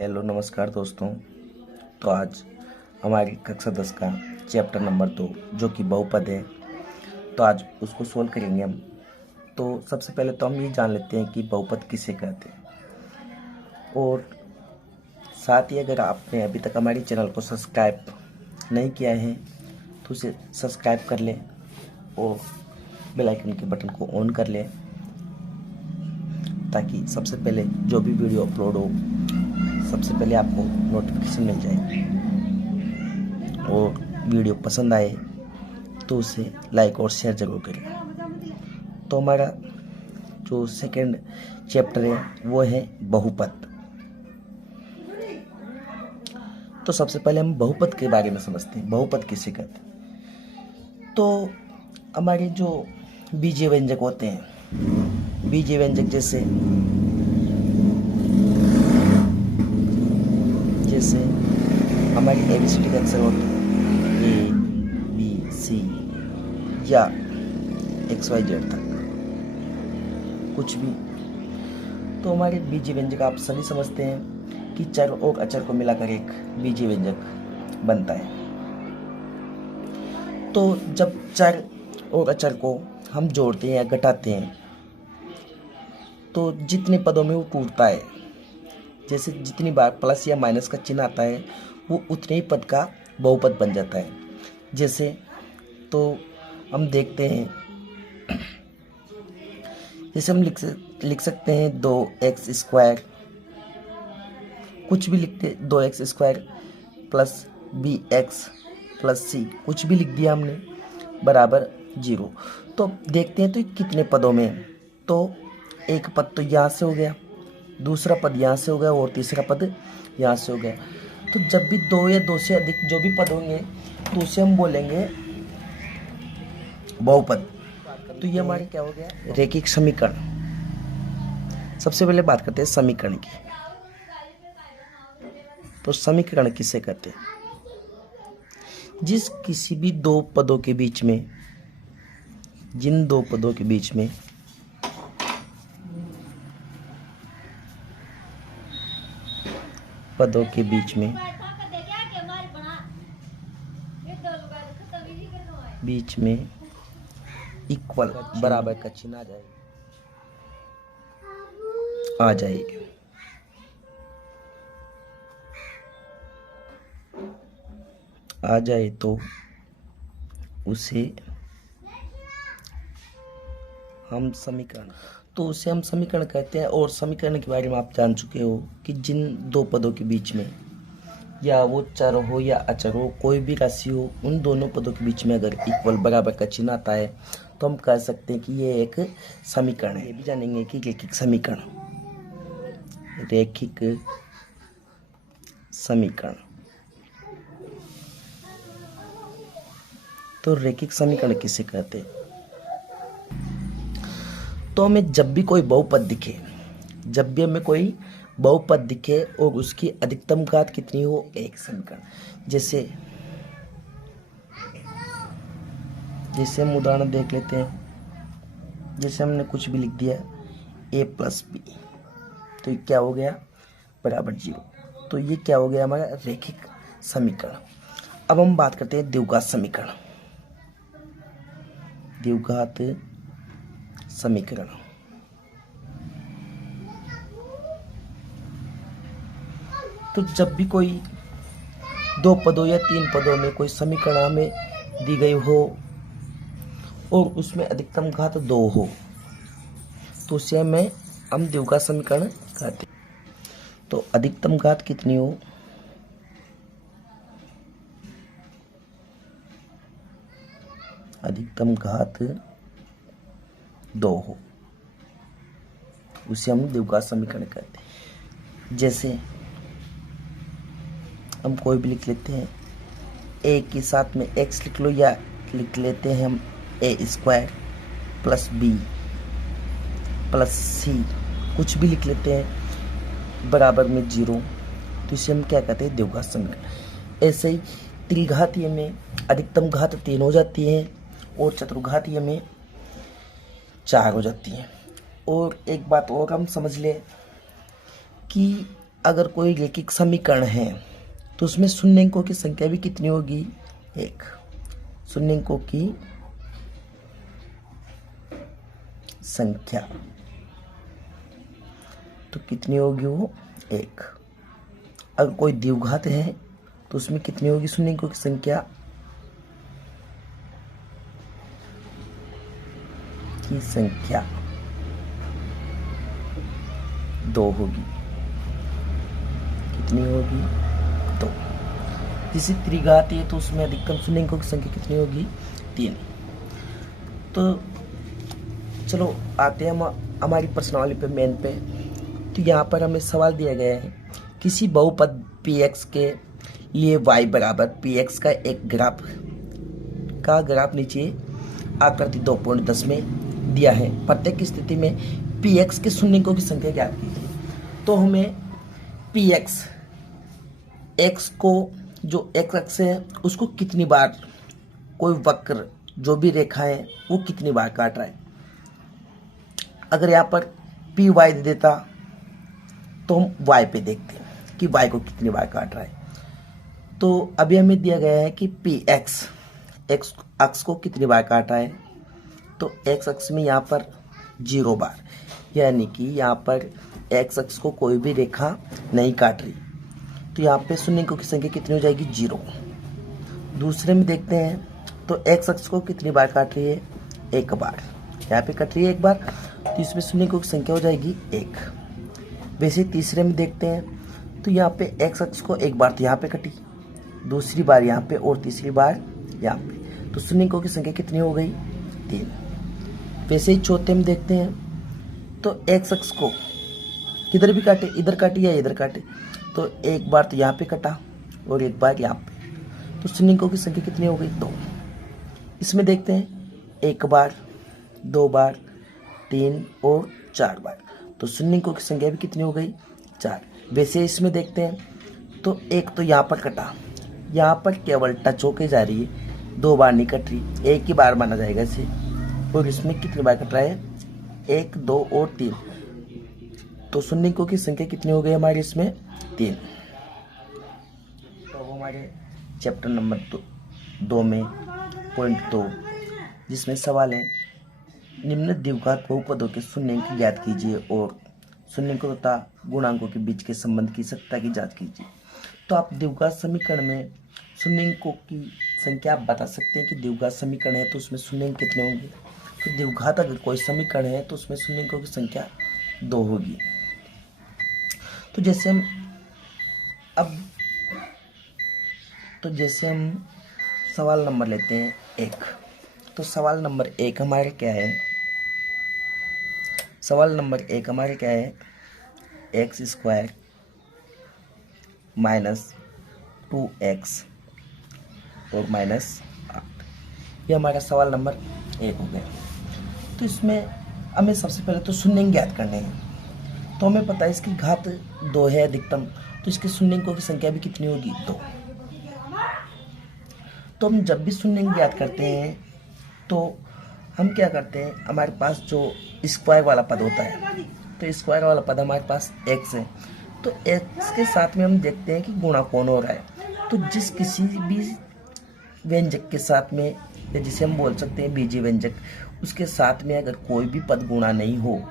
Hello नमस्कार दोस्तों। तो आज हमारी कक्षा 10 का चैप्टर नंबर 2 जो कि बहुपद है, तो आज उसको सोल्व करेंगे हम। तो सबसे पहले तो हम ये जान लेते हैं कि बहुपद किसे कहते हैं, और साथ ही अगर आपने अभी तक हमारे चैनल को सब्सक्राइब नहीं किया है तो उसे सब्सक्राइब कर लें और बेल आइकन के बटन को ऑन कर लें, ताकि सबसे पहले जो भी वीडियो अपलोड हो सबसे पहले आपको नोटिफिकेशन मिल जाए। और वीडियो पसंद आए तो उसे लाइक और शेयर जरूर करें। तो हमारा जो सेकंड चैप्टर है वो है बहुपद। तो सबसे पहले हम बहुपद के बारे में समझते हैं, बहुपद किसे कहते हैं। तो हमारे जो बीजीय व्यंजक होते हैं, बीजीय व्यंजक जैसे हमारी ABCD के अक्षर होते हैं ABC या XYZ तक कुछ भी। तो हमारे बीजीय व्यंजक आप सभी समझते हैं कि चर और अचर को मिलाकर एक बीजीय व्यंजक बनता है। तो जब चर और अचर को हम जोड़ते हैं या घटाते हैं तो जितने पदों में वो टूटता है, जैसे जितनी बार प्लस या माइनस का चिन्ह आता है वो उतने ही पद का बहुपद बन जाता है। जैसे तो हम देखते हैं, जैसे हम लिख सकते हैं 2x² कुछ भी लिखते, 2x² plus bx plus c कुछ भी लिख दिया हमने बराबर 0। तो देखते हैं तो कितने पदों में, तो एक पद तो यहाँ से हो गया, दूसरा पद यहाँ से हो गया और तीसरा पद यहाँ से हो गया। तो जब भी दो या दो से अधिक जो भी पद होंगे तो उसे हम बोलेंगे बहुपद। तो ये हमारे क्या हो गया, रैखिक समीकरण। सबसे पहले बात करते हैं समीकरण की। तो समीकरण किसे कहते हैं, जिस किसी भी दो पदों के बीच में, जिन दो पदों के बीच में इक्वल बराबर का चिन्ह आ जाए तो उसे हम समीकरण कहते हैं। और समीकरण के बारे में आप जान चुके हो कि जिन दो पदों के बीच में, या वो चर हो या अचर हो, कोई भी राशि हो, उन दोनों पदों के बीच में अगर इक्वल बराबर का चिन्ह आता है तो हम कह सकते हैं कि ये एक समीकरण है। ये भी जानेंगे कि रैखिक समीकरण, रैखिक समीकरण। तो रैखिक समीकरण किसे कहते हैं, तो हमें जब भी कोई बहुपद दिखे, और उसकी अधिकतम घात कितनी हो, एक समीकरण। जैसे हम उदाहरण देख लेते हैं। जैसे हमने कुछ भी लिख दिया a + b, तो ये क्या हो गया बराबर 0। तो ये क्या हो गया हमारा रैखिक समीकरण। अब हम बात करते हैं द्विघात समीकरण। द्विघात समीकरण, तो जब भी कोई दो पदों या तीन पदों में कोई समीकरण हमें दी गई हो और उसमें अधिकतम घात 2 हो तो उसे हम द्विघात समीकरण कहते हैं। तो अधिकतम घात कितनी हो, अधिकतम घात 2 हो, उसे हम द्विघात समीकरण कहते हैं। जैसे हम कोई भी लिख लेते हैं, a के साथ में x लिख लो, या लिख लेते हैं हम a² plus b plus c कुछ भी लिख लेते हैं बराबर में 0। तो इसे हम क्या कहते हैं द्विघात समीकरण। ऐसे ही त्रिघातीय में अधिकतम घात 3 हो जाती है और चतुर्घातीय में 4 हो जाती है। और एक बात और हम समझ लें कि अगर कोई रैखिक समीकरण है तो उसमें शून्यंकों की संख्या भी कितनी होगी? 1। शून्यंकों की संख्या तो कितनी होगी? वो 1। अगर कोई द्विघात है तो उसमें कितनी होगी शून्यंकों की संख्या? की 2 होगी। कितनी होगी? 2। जिसे त्रिघात है तो उसमें अधिकतम शून्यंकों की संख्या कितनी होगी? 3। तो चलो आते हैं हम हमारी प्रश्नावली पे, मेन पे। तो यहाँ पर हमें सवाल दिया गया है, किसी बहुपद px के लिए y बराबर px का एक ग्राफ नीचे आकृति 2.10 में दिया है। प्रत्येक स्थिति में px के शून्यंकों की संख्या ज्ञात कीजिए। तो हमें px x को जो x अक्ष है उसको कितनी बार कोई वक्र जो भी रेखा है वो कितनी बार काट रहा है। अगर यहाँ पर पी वाई दे देता तो हम y पे देखते हैं कि y को कितनी बार काट रहा है। तो अभी हमें दिया गया है कि पी एक्स अक्ष को कितनी बार काट रहा है। तो x अक्ष में यहाँ पर 0 बार, यानी कि यहाँ पर x अक्ष को कोई भी रेखा नहीं काट रही। तो यहाँ पे शून्यंकों की संख्या कितनी हो जाएगी? 0। दूसरे में देखते हैं तो x अक्ष को कितनी बार काट रही है? 1 बार। यहाँ पे कट रही है 1 बार, तो इसमें शून्यंकों की संख्या हो जाएगी 1। वैसे तीसरे में देखते हैं तो यहाँ पे x अक्ष को 1 बार तो यहाँ पे कटी, दूसरी बार यहाँ पे और तीसरी बार यहाँ पे, तो शून्यंकों की संख्या कितनी हो गई? 3। वैसे ही चौथे में देखते हैं तो x अक्ष को किधर भी काटे, इधर काटे या इधर काटे, तो 1 बार तो यहाँ पे कटा और 1 बार यहाँ पे, तो शून्यंकों की संख्या कितनी हो गई? 2। इसमें देखते हैं 1 बार, 2 बार, 3 और 4 बार, तो शून्यंकों की संख्या भी कितनी हो गई? 4। वैसे इसमें देखते हैं तो 1 तो यहाँ पर कटा, यहाँ पर केवल टच होके जा रही है, 2 बार नहीं कट रही, 1 ही बार माना जाएगा इसे। और इसमें कितनी बार कट रहा है? 1, 2 और 3, तो शून्यंकों की संख्या कितनी हो गई हमारे इसमें? 3। तो हमारे चैप्टर नंबर 2 में पॉइंट 2, जिसमें सवाल है निम्न द्विघात बहुपदों के शून्यंक ज्ञात कीजिए और शून्यंकों तथा गुणांकों के बीच के संबंध की सत्यता की जांच कीजिए। तो आप द्विघात समीकरण में शून्यंकों की संख्या आप बता सकते हैं कि द्विघात समीकरण है तो उसमें शून्यंक कितने होंगे। तो द्विघात अगर कोई समीकरण है तो उसमें शून्यंकों की संख्या 2 होगी। तो जैसे हम सवाल नंबर लेते हैं 1। तो सवाल नंबर 1 हमारे क्या है? सवाल नंबर 1 हमारे क्या है? x² माइनस 2x और माइनस 8। ये हमारा सवाल नंबर 1 हो गया। तो इसमें हमें सबसे पहले तो शून्यंक ज्ञात करने हैं। तो हमें पता है इसकी घात 2 है अधिकतम, तो इसके शून्यंकों की संख्या भी कितनी होगी? 2। तो हम जब भी शून्यंक ज्ञात करते हैं तो हम क्या करते हैं, हमारे पास जो स्क्वायर वाला पद होता है, तो स्क्वायर वाला पद हमारे पास x है, तो x के साथ में हम देखते हैं कि गुणा कौन हो रहा है। तो जिस किसी भी व्यंजक के साथ में, या जिसे हम बोल सकते हैं बीजीय व्यंजक, उसके साथ में अगर कोई भी पद गुणा नहीं हो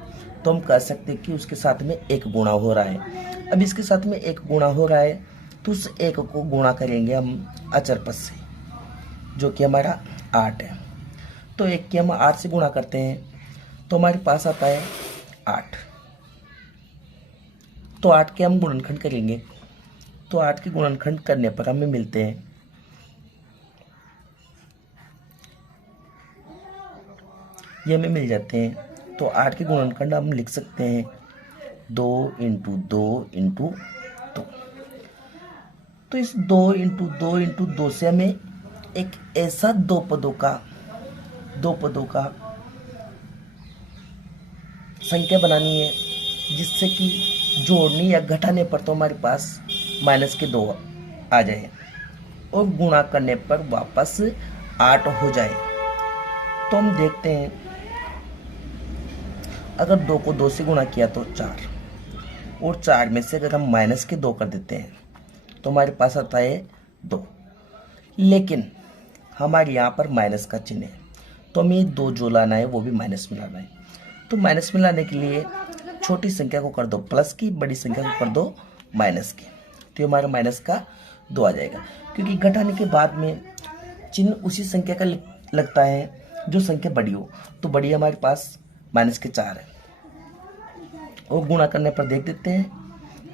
तो हम कह सकते हैं कि उसके साथ में 1 गुणा हो रहा है। अब इसके साथ में 1 गुणा हो रहा है तो उस 1 को गुणा करेंगे हम अचर पद से, जो कि हमारा 8 है। तो 1 की हम 8 से गुणा करते हैं तो हमारे पास आता है 8। तो 8 के हम गुणनखंड करेंगे, तो 8 के गुणनखंड करने पर हमें मिलते हैं ये हमें मिल जाते हैं। तो 8 के गुणनखंड हम लिख सकते हैं 2 × 2 × 2। तो इस 2 × 2 × 2 से हमें एक ऐसा दो पदों का संख्या बनानी है जिससे कि जोड़ने या घटाने पर तो हमारे पास -2 आ जाए और गुणा करने पर वापस 8 हो जाए। तो हम देखते हैं अगर 2 को 2 से गुणा किया तो 4, और 4 में से अगर हम माइनस के 2 कर देते हैं तो हमारे पास आता है 2। लेकिन हमारे यहाँ पर माइनस का चिन्ह है, तो हमें 2 जो लाना है वो भी माइनस में लाना है। तो माइनस में लाने के लिए छोटी संख्या को कर दो प्लस की, बड़ी संख्या को कर दो माइनस की, तो हमारा माइनस का 2 आ जाएगा। क्योंकि घटाने के बाद में चिन्ह उसी संख्या का लगता है जो संख्या बड़ी हो, तो बड़ी हमारे पास माइनस के 4 है। और गुणा करने पर देख देते हैं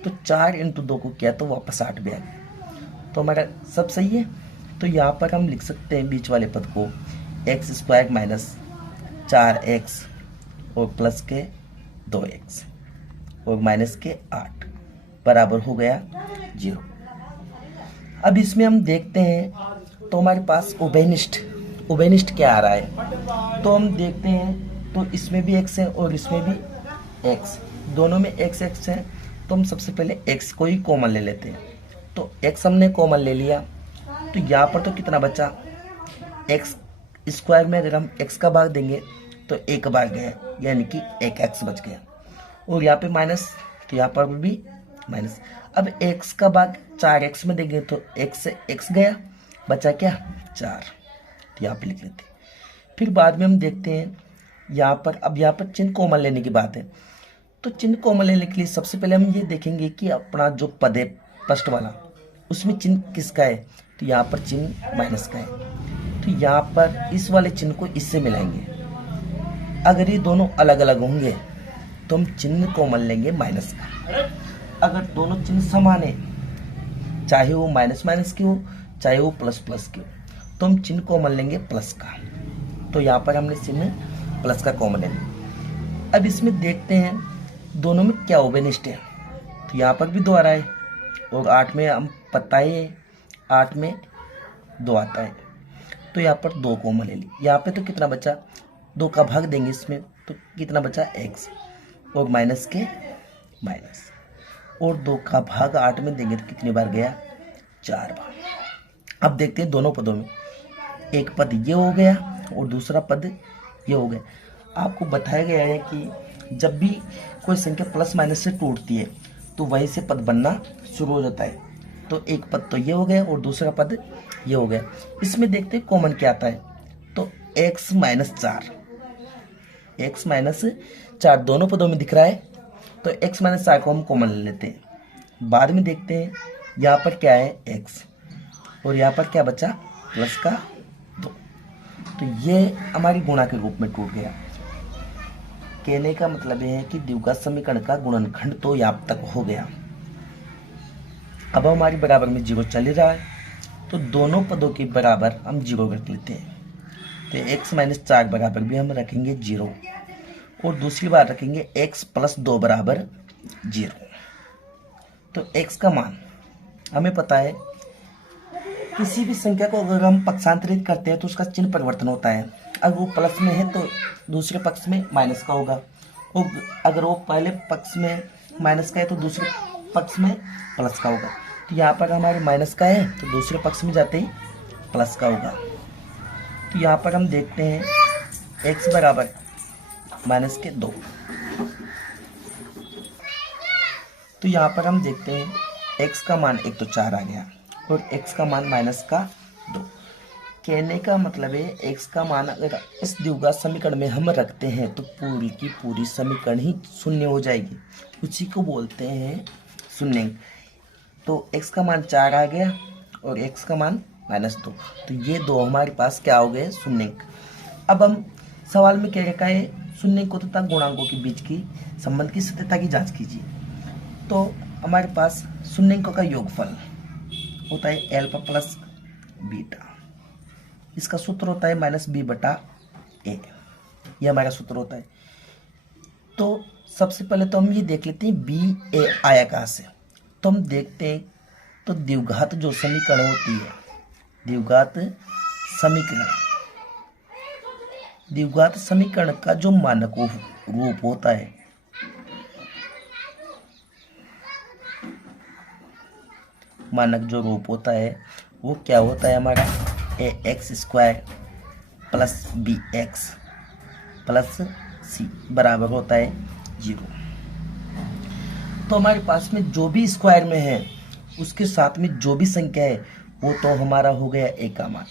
तो 4 × 2 को किया तो वापस 8 भी आ गया, तो हमारा सब सही है। तो यहाँ पर हम लिख सकते हैं बीच वाले पद को x² - 4x और प्लस के 2x और माइनस के 8 बराबर हो गया 0। अब इसमें हम देखते हैं तो हमारे पास उभयनिष्ठ क्या आ रहा है, तो हम देखते हैं तो इसमें भी x है और इसमें भी x, दोनों में x है। तो हम सबसे पहले x को ही कॉमन ले लेते हैं, तो x हमने कॉमन ले लिया, तो यहाँ पर तो कितना बचा, x² में अगर हम x का भाग देंगे तो 1 भाग गया, यानी कि 1x बच गया। और यहाँ पे माइनस, तो यहाँ पर भी माइनस। अब x का भाग 4x में देंगे तो x से x गया, बचा क्या 4, तो यहाँ पे लिख लेते हैं। फिर बाद में हम देखते हैं यहाँ पर, अब यहाँ पर चिन्ह कॉमन लेने की बात है, तो चिन्ह कॉमन लेने के लिए सबसे पहले हम ये देखेंगे कि अपना जो पद है फर्स्ट वाला उसमें चिन्ह किसका है, तो यहाँ पर चिन्ह माइनस का है। तो यहाँ पर इस वाले चिन्ह को इससे मिलाएंगे, अगर ये दोनों अलग अलग होंगे तो हम चिन्ह कॉमन लेंगे माइनस का। अगर दोनों चिन्ह समान है, चाहे वो माइनस माइनस की हो चाहे वो प्लस प्लस की हो, तो हम चिन्ह कॉमन लेंगे प्लस का। तो यहाँ पर हमने चिन्ह प्लस का कॉमन लेंगे। अब इसमें देखते हैं दोनों में क्या उभयनिष्ठ है, तो यहाँ पर भी 2 आ रहा है और 8 में हम पता है 8 में 2 आता है, तो यहाँ पर 2 कॉमन ले ली। यहाँ पे तो कितना बचा, 2 का भाग देंगे इसमें तो कितना बचा x और माइनस के माइनस, और 2 का भाग 8 में देंगे तो कितनी बार गया, 4 बार। अब देखते हैं दोनों पदों में, एक पद ये हो गया और दूसरा पद ये हो गया। आपको बताया गया है कि जब भी कोई संख्या प्लस माइनस से टूटती है तो वहीं से पद बनना शुरू हो जाता है। तो एक पद तो ये हो गया और दूसरा पद ये हो गया। इसमें देखते हैं कॉमन क्या आता है, तो x - 4 दोनों पदों में दिख रहा है, तो x - 4 को हम कॉमन ले लेते हैं। बाद में देखते हैं यहाँ पर क्या है x और यहाँ पर क्या बचा प्लस का 2, तो ये हमारी गुणा के रूप में टूट गया। कहने का मतलब ये है कि द्विघात समीकरण का गुणनखंड तो यहाँ तक हो गया। अब हमारी बराबर में 0 चल ही रहा है, तो दोनों पदों के बराबर हम 0 रख लेते हैं। तो x - 4 बराबर भी हम रखेंगे 0 और दूसरी बार रखेंगे x + 2 बराबर 0। तो x का मान हमें पता है, किसी भी संख्या को अगर हम पक्षांतरित करते हैं तो उसका चिन्ह परिवर्तन होता है। अगर वो प्लस में है तो दूसरे पक्ष में माइनस का होगा, और अगर वो पहले पक्ष में माइनस का है तो दूसरे पक्ष में प्लस का होगा। तो यहाँ पर हमारे माइनस का है तो दूसरे पक्ष में जाते ही प्लस का होगा। तो यहाँ पर हम देखते हैं x बराबर -2। तो यहाँ पर हम देखते हैं x का मान एक तो 4 आ गया और x का मान -2। कहने का मतलब है x का मान अगर इस द्विघात समीकरण में हम रखते हैं तो पूरी की पूरी समीकरण ही शून्य हो जाएगी, उसी को बोलते हैं शून्य। तो x का मान 4 आ गया और x का मान -2, तो ये दो हमारे पास क्या हो गए शून्य। अब हम सवाल में क्या रखा है, शून्यकों तथा गुणांकों के बीच की संबंध की सत्यता की जांच कीजिए। तो हमारे पास शून्यकों का योगफल होता है अल्फा प्लस बीटा, इसका सूत्र होता है -b/a, ये हमारा सूत्र होता है। तो सबसे पहले तो हम ये देख लेते हैं ba आया कहाँ से। तो हम देखते हैं तो द्विघात जो समीकरण होती है, द्विघात समीकरण का जो मानक रूप होता है, मानक जो रूप होता है वो क्या होता है हमारा ax² + bx + c बराबर होता है 0। तो हमारे पास में जो भी स्क्वायर में है उसके साथ में जो भी संख्या है वो तो हमारा हो गया ए का मान।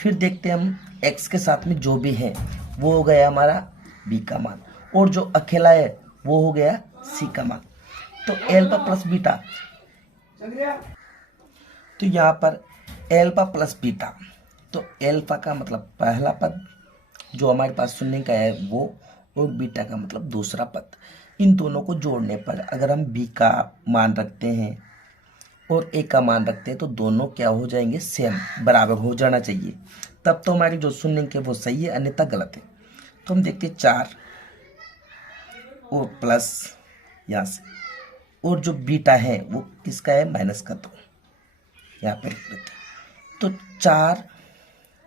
फिर देखते हैं हम एक्स के साथ में जो भी है वो हो गया हमारा बी का मान, और जो अकेला है वो हो गया सी का मान। तो एल्फा प्लस बीटा, तो यहाँ पर एल्फा प्लस बीटा, तो एल्फा का मतलब पहला पद जो हमारे पास सुनने का है वो, और बीटा का मतलब दूसरा पद। इन दोनों को जोड़ने पर अगर हम बी का मान रखते हैं और ए का मान रखते हैं तो दोनों क्या हो जाएंगे, सेम बराबर हो जाना चाहिए, तब तो हमारी जो सुनने के वो सही है, अन्यथा गलत है। तो हम देखते हैं 4 और प्लस यहाँ से, और जो बीटा है वो किसका है, माइनस का, तो यहाँ पर लिख लेते हैं। तो 4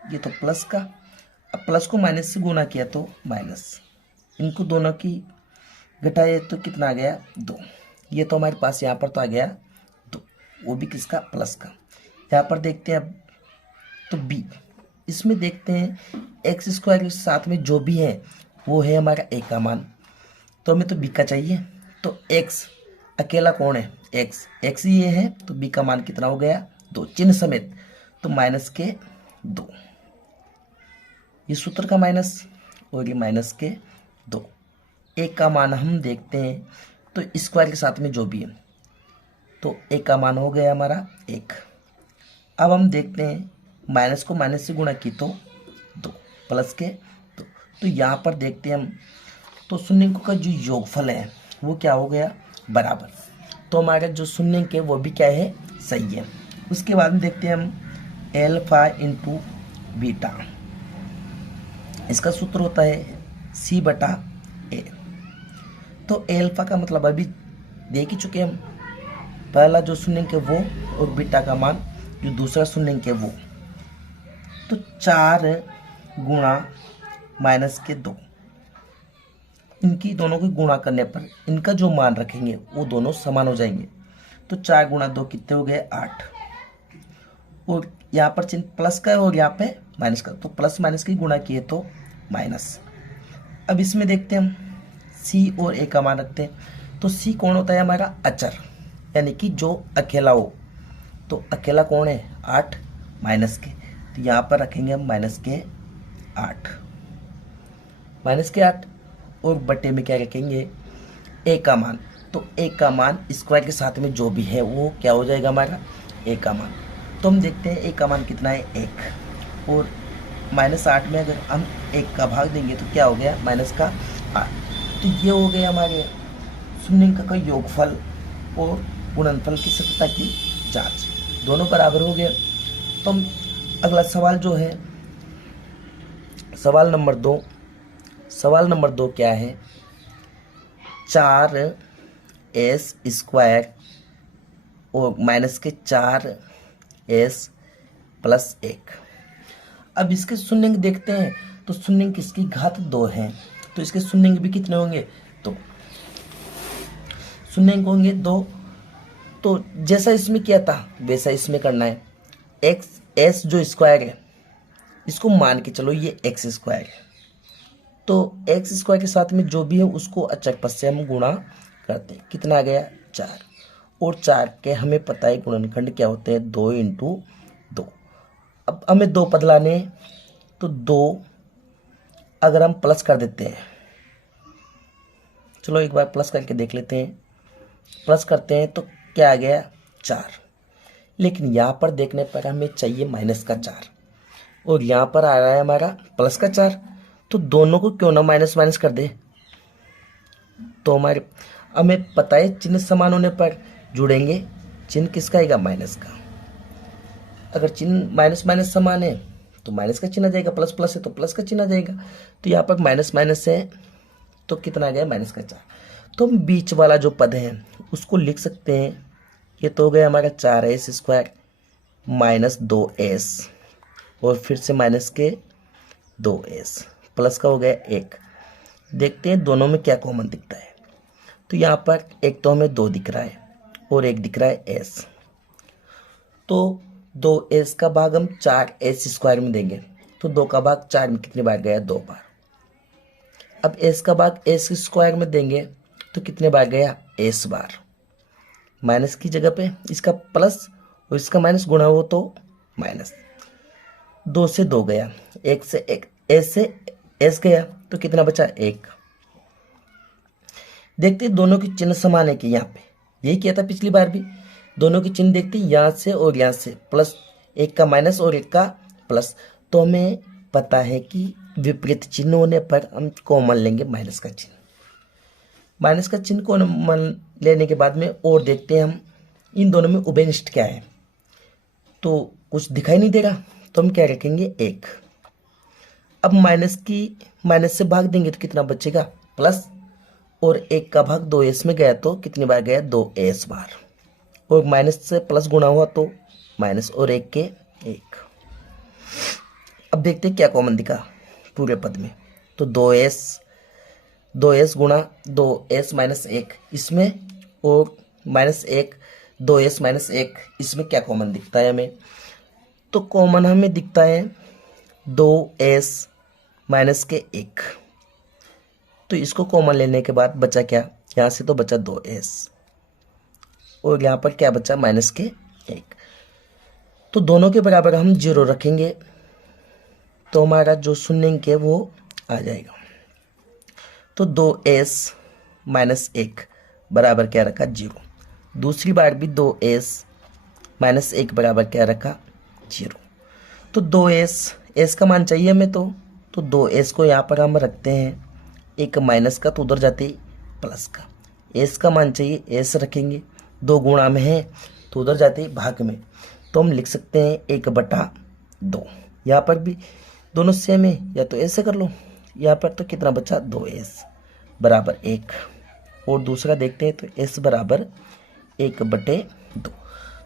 ये तो प्लस का, अब प्लस को माइनस से गुना किया तो माइनस, इनको दोनों की घटाए तो कितना आ गया 2। ये तो हमारे पास यहाँ पर तो आ गया 2, वो भी किसका, प्लस का। यहाँ पर देखते हैं अब तो बी, इसमें देखते हैं एक्स स्क्वायर के साथ में जो भी है वो है हमारा ए का मान, तो हमें तो बी का चाहिए। तो एक्स अकेला कौन है, एक्स ही ये है, तो बी का मान कितना हो गया 2 चिन्ह समेत, तो माइनस के 2, ये सूत्र का माइनस और ये माइनस के 2। एक का मान हम देखते हैं तो स्क्वायर के साथ में जो भी है, तो एक का मान हो गया हमारा 1। अब हम देखते हैं माइनस को माइनस से गुणा की तो 2 प्लस के 2, तो यहाँ पर देखते हैं हम तो शून्यंकों का जो योगफल है वो क्या हो गया, बराबर। तो हमारा जो शून्यंक है वो भी क्या है, सही है। उसके बाद में देखते हैं हम एल्फा इंटू बीटा, इसका सूत्र होता है सी बटा ए। तो एल्फा का मतलब अभी देख ही चुके हम, पहला जो शून्यंक है वो, और बीटा का मान जो दूसरा शून्यंक है वो। तो 4 गुणा माइनस के 2, इनकी दोनों को गुणा करने पर इनका जो मान रखेंगे वो दोनों समान हो जाएंगे। तो 4 गुणा 2 कितने हो गए, 8, और यहाँ पर चिन्ह प्लस का है और यहाँ पे माइनस का, तो प्लस माइनस की गुणा किए तो माइनस। अब इसमें देखते हैं हम सी और ए का मान रखते हैं, तो सी कौन होता है हमारा, अचर, यानी कि जो अकेला हो। तो अकेला कौन है, 8 माइनस के, तो यहाँ पर रखेंगे हम माइनस के 8 और बटे में क्या रखेंगे, ए का मान। तो ए का मान स्क्वायर के साथ में जो भी है वो क्या हो जाएगा हमारा, ए का मान। तो हम देखते हैं ए का मान कितना है 1, और -8 में अगर हम 1 का भाग देंगे तो क्या हो गया, माइनस का 8। तो ये हो गया हमारे शून्यंक का योगफल और गुणनफल की सत्यता की जांच, दोनों बराबर हो गए। तो हम अगला सवाल जो है सवाल नंबर 2 क्या है, 4s स्क्वायर और माइनस के 4s प्लस 1। अब इसके शून्यंक देखते हैं, तो शून्यंक इसकी घात 2 है, तो इसके शून्यंक भी कितने होंगे, तो शून्यंक होंगे 2। तो जैसा इसमें किया था वैसा इसमें करना है। एस जो स्क्वायर है इसको मान के चलो ये एक्स स्क्वायर है, तो एक्स स्क्वायर के साथ में जो भी है उसको अचर पद से हम गुणा करते हैं, कितना आ गया 4, और 4 के हमें पता है गुणनखंड क्या होते हैं, 2 इंटू 2। अब हमें 2 पद लाने हैं, तो 2 अगर हम प्लस कर देते हैं, चलो एक बार प्लस करके देख लेते हैं, प्लस करते हैं तो क्या आ गया 4, लेकिन यहाँ पर देखने पर हमें चाहिए माइनस का 4, और यहाँ पर आ रहा है हमारा प्लस का 4, तो दोनों को क्यों ना माइनस माइनस कर दे। तो हमें पता है चिन्ह समान होने पर जुड़ेंगे, चिन्ह किसका आएगा, माइनस का। अगर चिन्ह माइनस माइनस समान है तो माइनस का चिन्ह आ जाएगा, प्लस प्लस है तो प्लस का चिन्ह आ जाएगा। तो यहाँ पर माइनस माइनस है तो कितना आ गया, माइनस का 4। तो हम बीच वाला जो पद है उसको लिख सकते हैं, ये तो हो गया हमारा 4s स्क्वायर माइनस 2s, और फिर से माइनस के 2s प्लस का हो गया 1। देखते हैं दोनों में क्या कॉमन दिखता है। तो यहाँ पर एक तो हमें 2 दिख रहा है और एक दिख रहा है s, तो 2s का भाग हम 4s स्क्वायर में देंगे, तो 2 का भाग 4 में कितनी बार गया, 2 बार। अब s का भाग s स्क्वायर में देंगे तो कितने बार गया, एस बार, माइनस की जगह पे इसका प्लस और इसका माइनस गुणा हो तो माइनस। 2 से 2 गया, 1 से 1 एस से एस गया, तो कितना बचा 1। देखते दोनों की चिन्ह समान है कि यहाँ पे, यही किया था पिछली बार भी। दोनों की चिन्ह देखते यहाँ से और यहाँ से, प्लस एक का माइनस और एक का प्लस, तो हमें पता है कि विपरीत चिन्ह होने पर हम कॉमन लेंगे माइनस का चिन्ह। माइनस का चिन्ह कॉमन लेने के बाद में और देखते हैं हम इन दोनों में उभयनिष्ठ क्या है। तो कुछ दिखाई नहीं दे रहा, तो हम क्या रखेंगे 1। अब माइनस से भाग देंगे तो कितना बचेगा प्लस, और 1 का भाग 2s में गया तो कितनी बार गया 2s बार, और माइनस से प्लस गुणा हुआ तो माइनस और 1 के 1। अब देखते हैं क्या कॉमन दिखा पूरे पद में, तो 2s गुणा 2s माइनस 1 इसमें, और माइनस 1 2s माइनस 1 इसमें क्या कॉमन दिखता है हमें। तो कॉमन हमें दिखता है 2s माइनस के 1। तो इसको कॉमन लेने के बाद बचा क्या, यहाँ से तो बचा 2s और यहाँ पर क्या बचा माइनस के 1। तो दोनों के बराबर हम 0 रखेंगे, तो हमारा जो शून्यंक है वो आ जाएगा। तो 2s माइनस 1 बराबर क्या रखा 0। दूसरी बार भी 2s माइनस 1 बराबर क्या रखा 0। तो 2s का मान चाहिए हमें, तो 2s को यहाँ पर हम रखते हैं, एक माइनस का तो उधर जाते प्लस का, s का मान चाहिए s रखेंगे, 2 गुणा में है तो उधर जाते भाग में, तो हम लिख सकते हैं 1/2। यहाँ पर भी दोनों सेम है, या तो ऐसे कर लो, यहाँ पर तो कितना बचा 2s बराबर 1, और दूसरा देखते हैं तो s बराबर 1/2।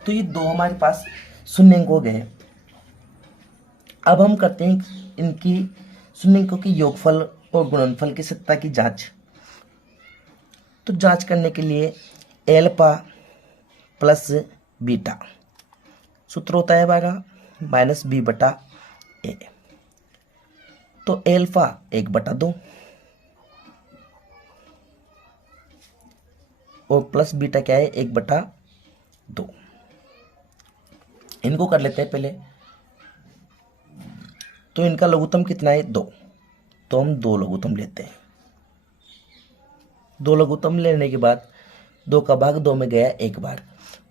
तो ये 2 हमारे पास शून्यंक हो गए। अब हम करते हैं इनकी शून्यंकों की योगफल और गुणनफल की सत्ता की जांच। तो जांच करने के लिए एल्फा प्लस बीटा, सूत्र होता है हमारा माइनस b/a। तो एल्फा 1/2 और प्लस बीटा क्या है 1/2। इनको कर लेते हैं पहले। तो इनका लघुत्तम कितना है 2, तो हम 2 लघुत्तम लेते हैं। 2 लघुत्तम लेने के बाद 2 का भाग 2 में गया 1 बार,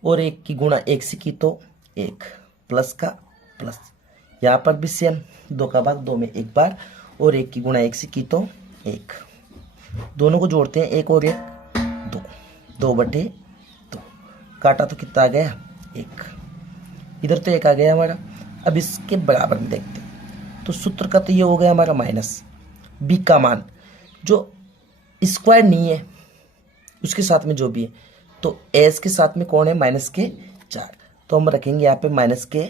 और 1 की गुणा 1 से की तो 1, प्लस का प्लस। यहाँ पर भी सेम, 2 का भाग 2 में 1 बार, और 1 की गुणा 1 से की तो 1। दोनों को जोड़ते हैं 1 और 1 2, 2/2 काटा तो कितना आ गया 1। इधर तो 1 आ गया हमारा। अब इसके बराबर में देखते हैं, तो सूत्र का तो ये हो गया हमारा माइनस b का मान जो स्क्वायर नहीं है उसके साथ में जो भी है, तो s के साथ में कौन है माइनस के 4, तो हम रखेंगे यहाँ पे माइनस के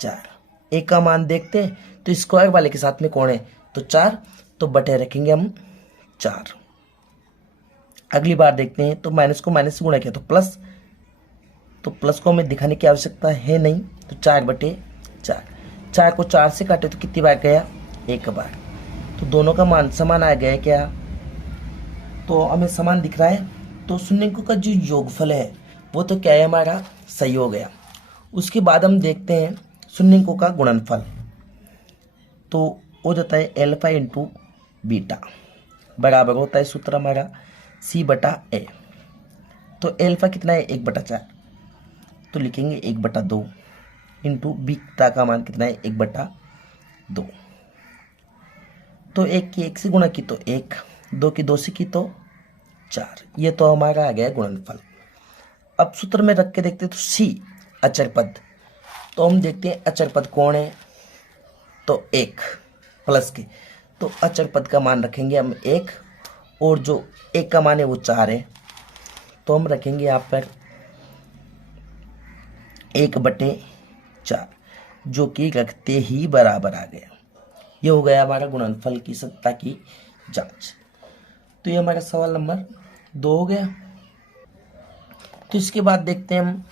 4। a का मान देखते हैं तो स्क्वायर वाले के साथ में कौन है तो 4, तो बटे रखेंगे हम 4। अगली बार देखते हैं तो माइनस को माइनस से गुणा किया तो प्लस, तो प्लस को हमें दिखाने की आवश्यकता है नहीं, तो 4/4। 4 को 4 से काटे तो कितनी बार गया 1 बार। तो दोनों का मान समान आ गया क्या, तो हमें समान दिख रहा है। तो शून्यंकों का जो योगफल है वो तो क्या है हमारा सही हो गया। उसके बाद हम देखते हैं शून्यंकों का गुणनफल, तो हो जाता है एल्फा इंटू बीटा बराबर होता है सूत्र हमारा c/a। तो एल्फा कितना है 1/4, तो लिखेंगे 1/2 इंटू बीटा का मान कितना है 1/2। तो 1 की 1 से गुणा की तो 1, 2 की 2 से की तो 4। ये तो हमारा आ गया गुणनफल। अब सूत्र में रख के देखते हैं तो c अचर पद, तो हम देखते हैं अचर पद कौन है तो 1 प्लस के, तो अचर पद का मान रखेंगे हम 1, और जो 1 का मान है वो 4 है, तो हम रखेंगे यहाँ पर 1/4 जो कि रखते ही बराबर आ गया। ये हो गया हमारा गुणनफल की सत्ता की जांच। तो ये हमारा सवाल नंबर 2 हो गया। तो इसके बाद देखते हैं हम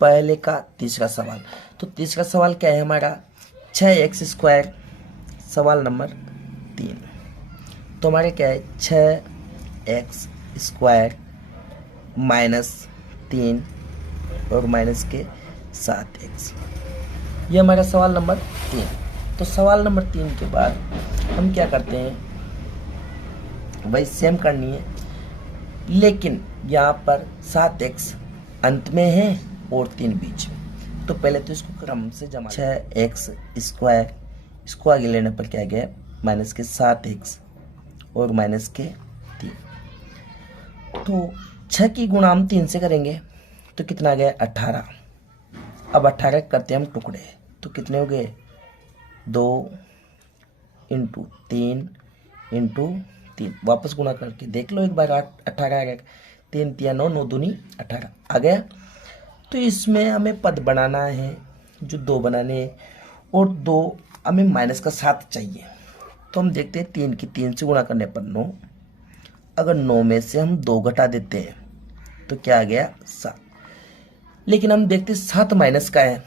पहले का तीसरा सवाल। तो तीसरा सवाल क्या है हमारा 6x², सवाल नंबर 3। तो हमारे क्या है 6x² -3 और -7x। ये हमारा सवाल नंबर 3। तो सवाल नंबर 3 के बाद हम क्या करते हैं, वही सेम करनी है, लेकिन यहाँ पर 7x अंत में है और 3 बीच में। तो पहले तो इसको क्रम से जमा, 6x स्क्वायर, इसको आगे लेने पर क्या गया, -7x और -3। तो 6 की गुणा हम 3 से करेंगे तो कितना गया, 18। अब 18 करते हैं हम टुकड़े, तो कितने हो गए, 2 × 3 × 3। वापस गुणा करके देख लो एक बार, 18 आ गया, 3 × 9 9 दूनी 18 आ गया। तो इसमें हमें पद बनाना है, जो 2 बनाने हैं, और 2 हमें -7 चाहिए। तो हम देखते हैं 3 की 3 से गुणा करने पर 9, अगर 9 में से हम 2 घटा देते हैं तो क्या आ गया, 7। लेकिन हम देखते 7 माइनस का है,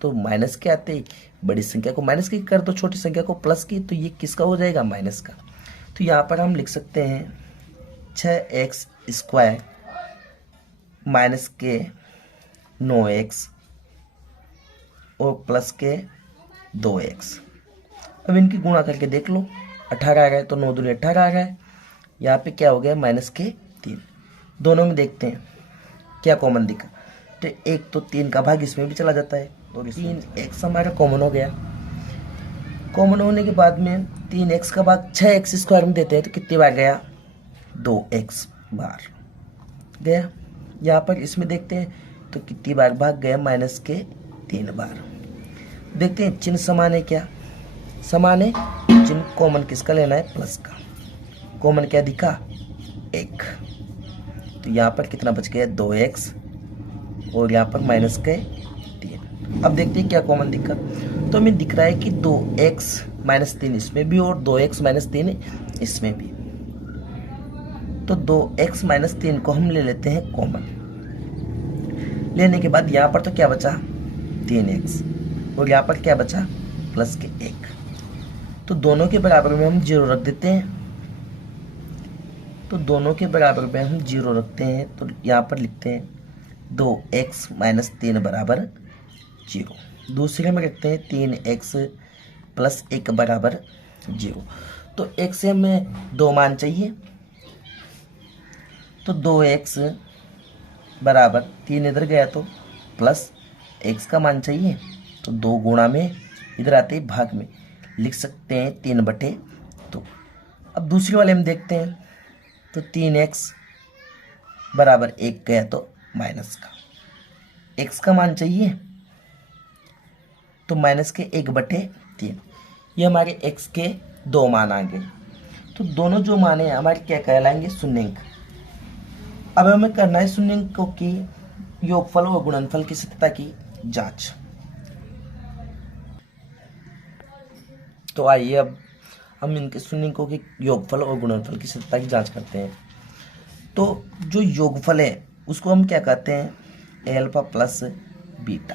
तो माइनस के आते ही बड़ी संख्या को माइनस की कर दो, छोटी संख्या को प्लस की, तो ये किसका हो जाएगा, माइनस का। तो यहाँ पर हम लिख सकते हैं 6x स्क्वायर -9x और +2x। अब इनकी गुणा करके देख लो, 18 आ गया, तो 9 दूनी 18 आ गया। यहाँ पे क्या हो गया, -3। दोनों में देखते हैं क्या कॉमन दिखा, तो एक तो 3 का भाग इसमें भी चला जाता है, और 3x हमारा कॉमन हो गया। कॉमन होने के बाद में 3x का भाग 6x स्क्वायर में देते हैं, तो कितनी बार गया, 2x बार गया। यहाँ पर इसमें देखते हैं तो कितनी बार भाग गया, -3 बार। देखते हैं चिन्ह समान है क्या, समान है। चिन्ह कॉमन किसका लेना है, प्लस का। कॉमन क्या दिखा, 1। तो यहाँ पर कितना बच गया, 2x और यहाँ पर -3। अब देखते हैं क्या कॉमन दिखा, तो हमें दिख रहा है कि 2x -3 इसमें भी और 2x -3 इसमें भी। तो 2x -3 को हम ले लेते हैं कॉमन। लेने के बाद यहाँ पर तो क्या बचा, 3x, और यहाँ पर क्या बचा, +1। तो दोनों के बराबर में हम 0 रख देते हैं। तो दोनों के बराबर में हम 0 रखते हैं, तो यहाँ पर लिखते हैं 2x -3 बराबर 0। दूसरे में रखते हैं 3x + 1 बराबर 0। तो x से हमें 2 मान चाहिए, तो 2x बराबर 3 इधर गया तो प्लस x का मान चाहिए, तो 2 गुणा में इधर आते ही भाग में लिख सकते हैं 3/2। अब दूसरी वाले में देखते हैं, तो 3x बराबर 1 गया तो माइनस का x का मान चाहिए, तो -1/3। ये हमारे x के 2 मान आ गए। तो दोनों जो मान है हमारे क्या कहलाएंगे, शून्यंक। अब हमें करना है शून्यंकों की योगफल और गुणनफल की सत्यता की जांच। तो आइए अब हम इनके शून्यंकों के योगफल और गुणनफल की सत्यता की जांच करते हैं। तो जो योगफल है उसको हम क्या कहते हैं, एल्फा प्लस बीटा।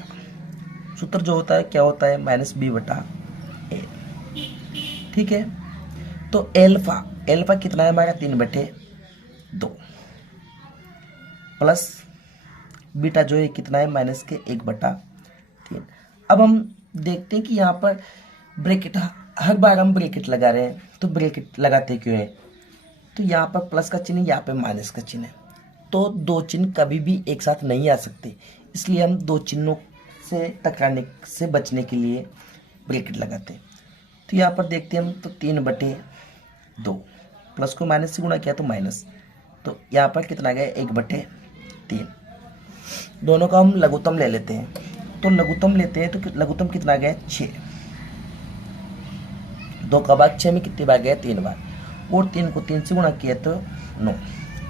सूत्र जो होता है क्या होता है, -b/a। ठीक है, तो एल्फा कितना है हमारा, 3/2 प्लस बीटा जो है कितना है, -1/3। अब हम देखते हैं कि यहाँ पर ब्रैकेट, हर बार हम ब्रैकेट लगा रहे हैं, तो ब्रैकेट लगाते क्यों है, तो यहाँ पर प्लस का चिन्ह, यहाँ पे माइनस का चिन्ह है, तो 2 चिन्ह कभी भी एक साथ नहीं आ सकते, इसलिए हम 2 चिन्हों से टकराने से बचने के लिए ब्रैकेट लगाते हैं। तो यहाँ पर देखते हैं हम, तो 3/2, प्लस को माइनस से गुणा किया तो माइनस, तो यहाँ पर कितना गया, 1/3। दोनों का हम लघुत्तम ले लेते हैं, तो लघुत्तम लेते हैं तो लघुत्तम कितना गया, 6। 2 का भाग 6 में कितनी बार गया, 3 बार, और 3 को 3 से गुणा किया तो 9,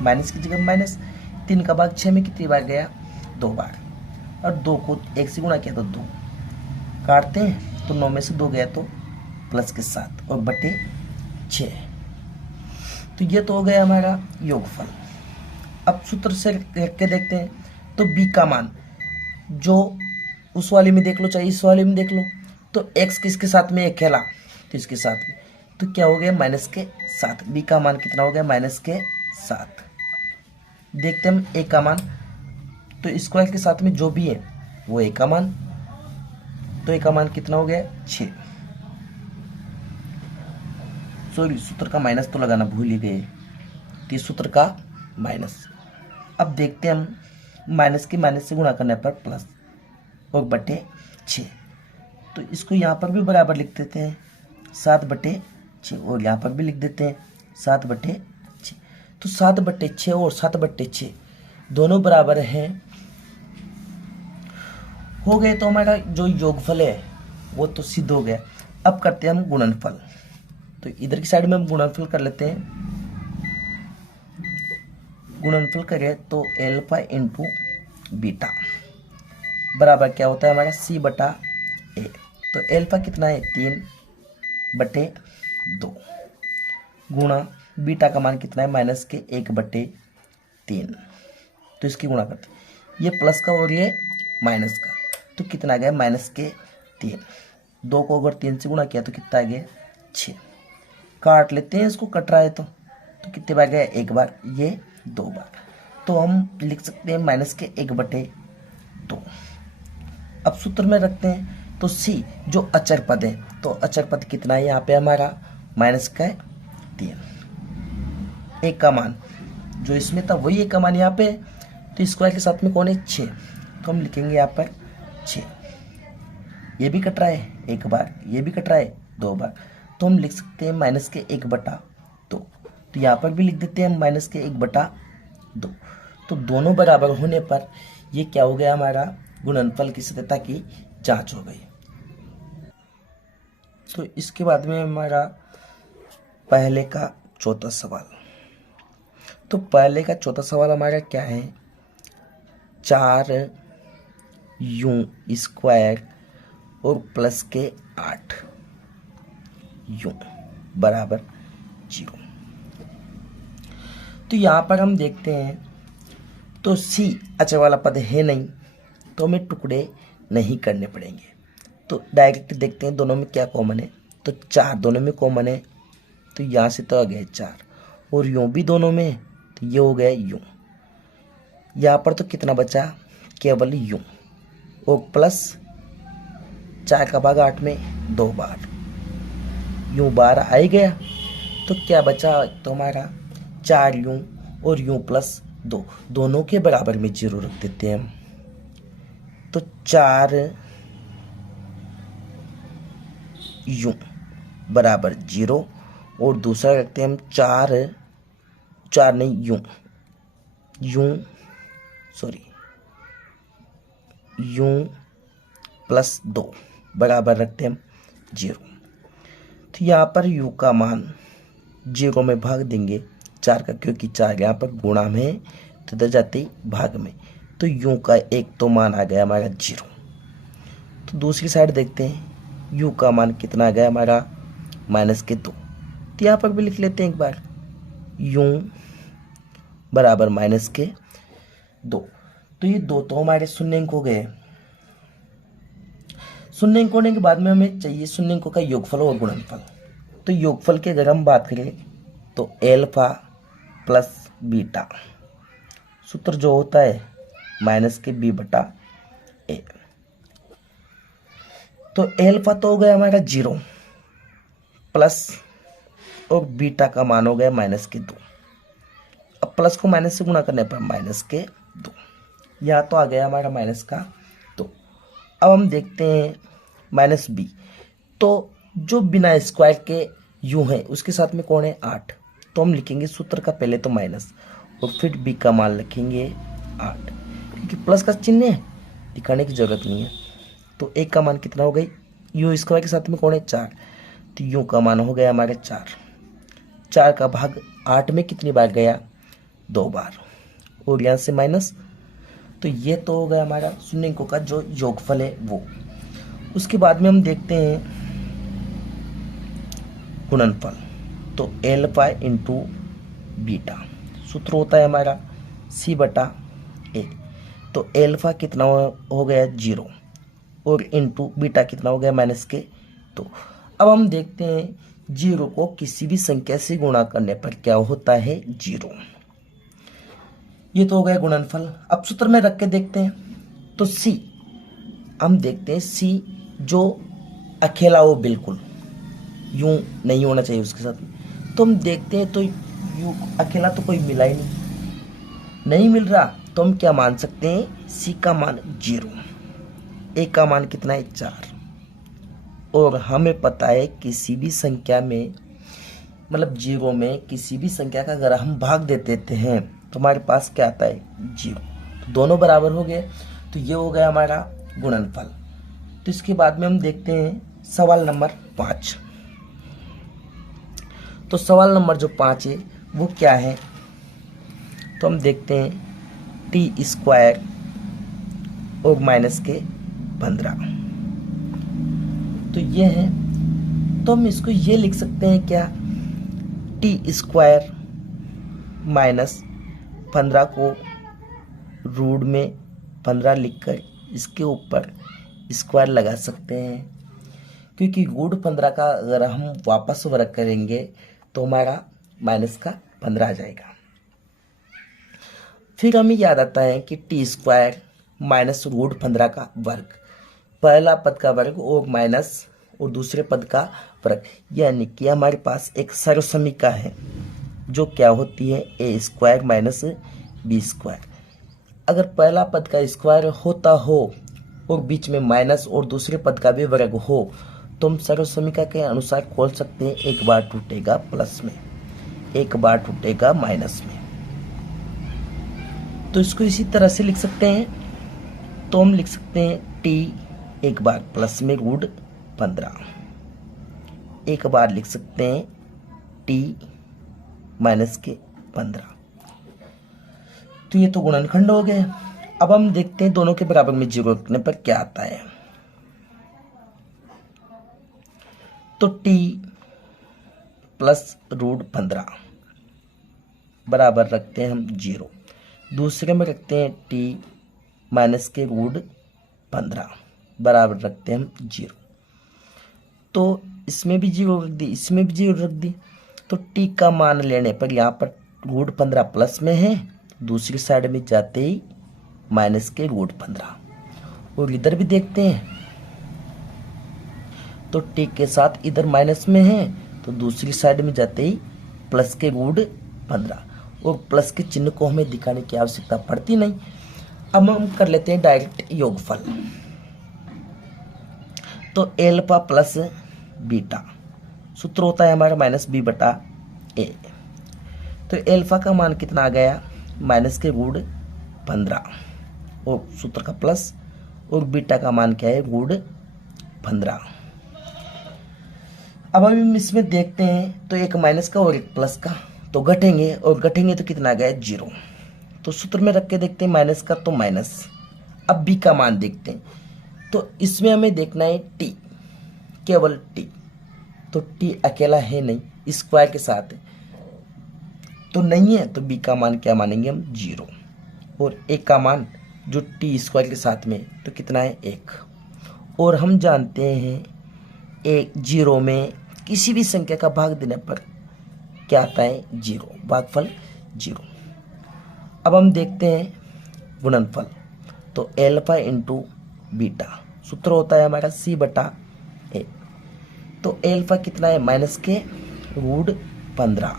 माइनस की जगह माइनस। 3 का भाग 6 में कितनी बार गया, 2 बार, और 2 को 1 से गुणा किया तो 2। काटते हैं तो 9 में से 2 गया तो +7 और बटे 6। तो ये तो हो गया हमारा योगफल। अब सूत्र से रख के देखते हैं, तो b का मान जो उस वाले में देख लो चाहे इस वाले में देख लो, तो x किसके साथ में, एक खेला तो इसके साथ में, तो क्या हो गया, -7। b का मान कितना हो गया, -7। देखते हम ए का मान, तो स्क्वायर के साथ में जो भी है वो ए का मान, तो ए का मान कितना हो गया 6। सॉरी, सूत्र का माइनस तो लगाना भूल ही गए, तो सूत्र का माइनस। अब देखते हैं हम माइनस के माइनस से गुणा करने पर प्लस और बटे 6, तो इसको यहाँ पर भी बराबर लिख देते हैं 7/6 और यहाँ पर भी लिख देते हैं 7/6। तो 7/6 और 7/6 दोनों बराबर हैं, हो गए। तो हमारा जो योगफल है वो तो सिद्ध हो गया। अब करते हैं हम गुणनफल, तो इधर की साइड में हम गुणनफल कर लेते हैं। गुणनफल करें तो एल्फा इंटू बीटा बराबर क्या होता है हमारा C/A। तो एल्फा कितना है 3/2 गुणा बीटा का मान कितना है -1/3। तो इसकी गुणा करते हैं, ये प्लस का और ये माइनस का, तो कितना आ गया -3। 2 को अगर 3 से गुणा किया तो कितना आ गया 6। काट लेते हैं इसको, कट रहा है तो कितने बार गया 1 बार, ये 2 बार। तो हम लिख सकते हैं -1/2। अब सूत्र में रखते हैं, तो C जो अचर पद है, तो अचर पद कितना है यहाँ पे हमारा -3। एक का मान जो इसमें था वही एक का मान यहाँ पे, तो स्क्वायर के साथ में कौन है 6, तो हम लिखेंगे यहाँ पर 6। ये भी कट रहा है 1 बार, ये भी कट रहा है 2 बार, तो हम लिख सकते हैं -1/2। तो यहाँ पर भी लिख देते हैं -1/2। तो दोनों बराबर होने पर ये क्या हो गया हमारा गुणनफल की सत्यता की जांच हो गई। तो इसके बाद में हमारा पहले का चौथा सवाल। तो पहले का चौथा सवाल हमारा क्या है, 4u² और प्लस के 8u बराबर 0। तो यहाँ पर हम देखते हैं, तो C अचर वाला पद है नहीं, तो हमें टुकड़े नहीं करने पड़ेंगे। तो डायरेक्ट देखते हैं दोनों में क्या कॉमन है, तो 4 दोनों में कॉमन है, तो यहाँ से तो आ गया 4, और यूँ भी दोनों में, तो ये हो गया यूँ। यहाँ पर तो कितना बचा, केवल यूँ, और प्लस 4 का भाग 8 में 2 बार, यूँ 12 आ ही गया। तो क्या बचा, तो हमारा 4 यूँ और यूँ प्लस 2 दोनों के बराबर में 0 रख देते हैं हम। तो 4 यूँ बराबर 0, और दूसरा रखते हैं हम 4 नहीं यूँ प्लस 2 बराबर रखते हैं हम 0। तो यहाँ पर u का मान 0 में भाग देंगे 4 का, क्योंकि 4 यहाँ पर गुणा में है, तो इधर जाते ही भाग में, तो u का एक तो मान आ गया हमारा 0। तो दूसरी साइड देखते हैं, u का मान कितना आ गया हमारा -2। तो यहाँ पर भी लिख लेते हैं एक बार, u बराबर -2। तो ये 2 तो हमारे शून्य अंक हो गए। शून्य अंक होने के बाद में हमें चाहिए शून्य अंकों का योगफल और गुणनफल। तो योगफल की अगर हम बात करें, तो एल्फा प्लस बीटा, सूत्र जो होता है -b/a। तो एल्फा तो हो गया हमारा 0, प्लस और बीटा का मान हो गया -2। अब प्लस को माइनस से गुणा करने पर -2, यहाँ तो आ गया हमारा -2। अब हम देखते हैं -b, तो जो बिना स्क्वायर के u है उसके साथ में कौन है 8, तो हम लिखेंगे सूत्र का पहले तो माइनस और फिर b का मान लिखेंगे 8, क्योंकि प्लस का चिन्ह है, दिखाने की जरूरत नहीं है। तो एक का मान कितना हो गई, u स्क्वायर के साथ में कौन है 4, तो u का मान हो गया हमारे 4 का भाग 8 में कितनी बार गया 2 बार, और यहाँ से माइनस, तो ये तो हो गया हमारा शून्य अंकों का जो योगफल है वो। उसके बाद में हम देखते हैं गुणनफल, तो एल्फा इंटू बीटा, सूत्र होता है हमारा C/A। तो एल्फा कितना हो गया 0, और इंटू बीटा कितना हो गया -2। अब हम देखते हैं 0 को किसी भी संख्या से गुणा करने पर क्या होता है 0। ये तो हो गया गुणनफल। अब सूत्र में रख के देखते हैं। तो सी, हम देखते हैं सी जो अकेला हो, बिल्कुल यूं नहीं होना चाहिए उसके साथ। तो हम देखते हैं तो यूं अकेला तो कोई मिला ही नहीं मिल रहा। तो हम क्या मान सकते हैं, सी का मान 0, ए का मान कितना है 4। और हमें पता है किसी भी संख्या में, मतलब 0 में किसी भी संख्या का अगर हम भाग दे देते हैं तो हमारे पास क्या आता है 0। तो दोनों बराबर हो गए। तो ये हो गया हमारा गुणनफल। तो इसके बाद में हम देखते हैं सवाल नंबर 5। तो सवाल नंबर जो 5 है वो क्या है, तो हम देखते हैं t² और माइनस के 15। तो ये है, तो हम इसको ये लिख सकते हैं क्या, t² माइनस 15 को रूट में 15 लिखकर इसके ऊपर स्क्वायर लगा सकते हैं, क्योंकि रूट 15 का अगर हम वापस वर्ग करेंगे तो हमारा माइनस का 15 आ जाएगा। फिर हमें याद आता है कि t² माइनस रूट 15 का वर्ग, पहला पद का वर्ग और माइनस और दूसरे पद का वर्ग, यानी कि हमारे पास एक सर्वसमीका है जो क्या होती है a² माइनस b²। अगर पहला पद का स्क्वायर होता हो और बीच में माइनस और दूसरे पद का भी वर्ग हो तो हम सर्वसमीका के अनुसार खोल सकते हैं, एक बार टूटेगा प्लस में, एक बार टूटेगा माइनस में। तो इसको इसी तरह से लिख सकते हैं। तो हम लिख सकते हैं t एक बार प्लस में रूट 15, एक बार लिख सकते हैं t माइनस के 15। तो ये तो गुणनखंड हो गए। अब हम देखते हैं दोनों के बराबर में 0 रखने पर क्या आता है। तो t प्लस रूट 15 बराबर रखते हैं हम 0, दूसरे में रखते हैं t माइनस के रूट 15 बराबर रखते हैं हम 0। तो इसमें भी 0 रख दी, इसमें भी 0 रख दी। तो t का मान लेने पर यहाँ पर रूट 15 प्लस में है, दूसरी साइड में जाते ही माइनस के रूट 15। और इधर भी देखते हैं तो t के साथ इधर माइनस में है, तो दूसरी साइड में जाते ही प्लस के रूट 15। और प्लस के चिन्ह को हमें दिखाने की आवश्यकता पड़ती नहीं। अब हम कर लेते हैं डायरेक्ट योगफल। तो एल्फा प्लस बीटा, सूत्र होता है हमारा माइनस b बटा a। तो एल्फा का मान कितना आ गया, माइनस के रूट 15 और सूत्र का प्लस, और बीटा का मान क्या है रूट 15। अब हम इसमें देखते हैं तो एक माइनस का और एक प्लस का, तो घटेंगे और घटेंगे तो कितना आ गया 0। तो सूत्र में रख के देखते हैं माइनस का तो माइनस। अब b का मान देखते हैं, तो इसमें हमें देखना है t, केवल t। तो t अकेला है नहीं, स्क्वायर के साथ है तो नहीं है, तो b का मान क्या मानेंगे हम 0। और a का मान जो t² के साथ में तो कितना है 1। और हम जानते हैं 0 में किसी भी संख्या का भाग देने पर क्या आता है 0, भागफल 0। अब हम देखते हैं गुणनफल। तो एल्फा इंटू बीटा, सूत्र होता है हमारा c बटा a। तो एल्फा कितना है माइनस के रूट 15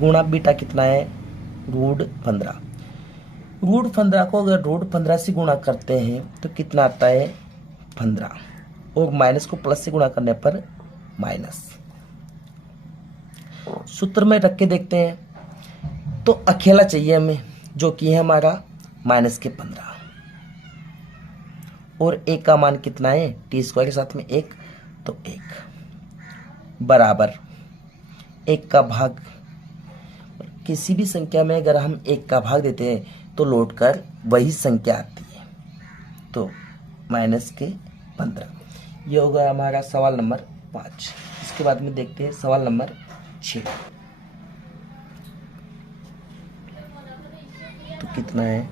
गुणा बीटा कितना है रूट 15। रूट 15 को अगर रूट 15 से गुणा करते हैं तो कितना आता है 15, और माइनस को प्लस से गुणा करने पर माइनस। सूत्र में रख के देखते हैं तो अकेला चाहिए हमें, जो कि है हमारा माइनस के 15। और एक का मान कितना है t² के साथ में 1, तो 1 बराबर 1 का भाग, किसी भी संख्या में अगर हम 1 का भाग देते हैं तो लौट कर वही संख्या आती है, तो माइनस के 15। ये होगा हमारा सवाल नंबर 5। इसके बाद में देखते हैं सवाल नंबर 6। तो कितना है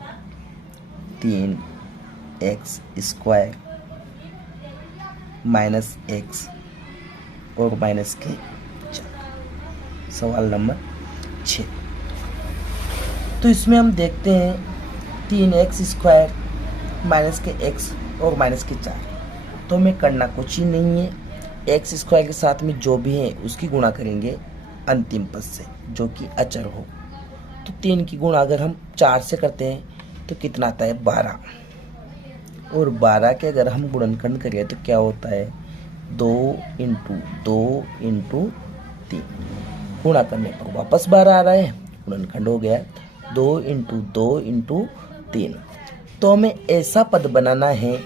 3x² माइनस x और माइनस के 4। सवाल नंबर 6। तो इसमें हम देखते हैं 3x² माइनस के x और माइनस के 4। तो हमें करना कुछ ही नहीं है, x² के साथ में जो भी है उसकी गुणा करेंगे अंतिम पद से जो कि अचर हो। तो 3 की गुणा अगर हम 4 से करते हैं तो कितना आता है 12, और 12 के अगर हम गुणनखंड करें तो क्या होता है 2 इंटू 2 इंटू 3। गुणा करने पर वापस 12 आ रहा है, गुणनखंड हो गया 2 इंटू 2 इंटू 3। तो हमें ऐसा पद बनाना है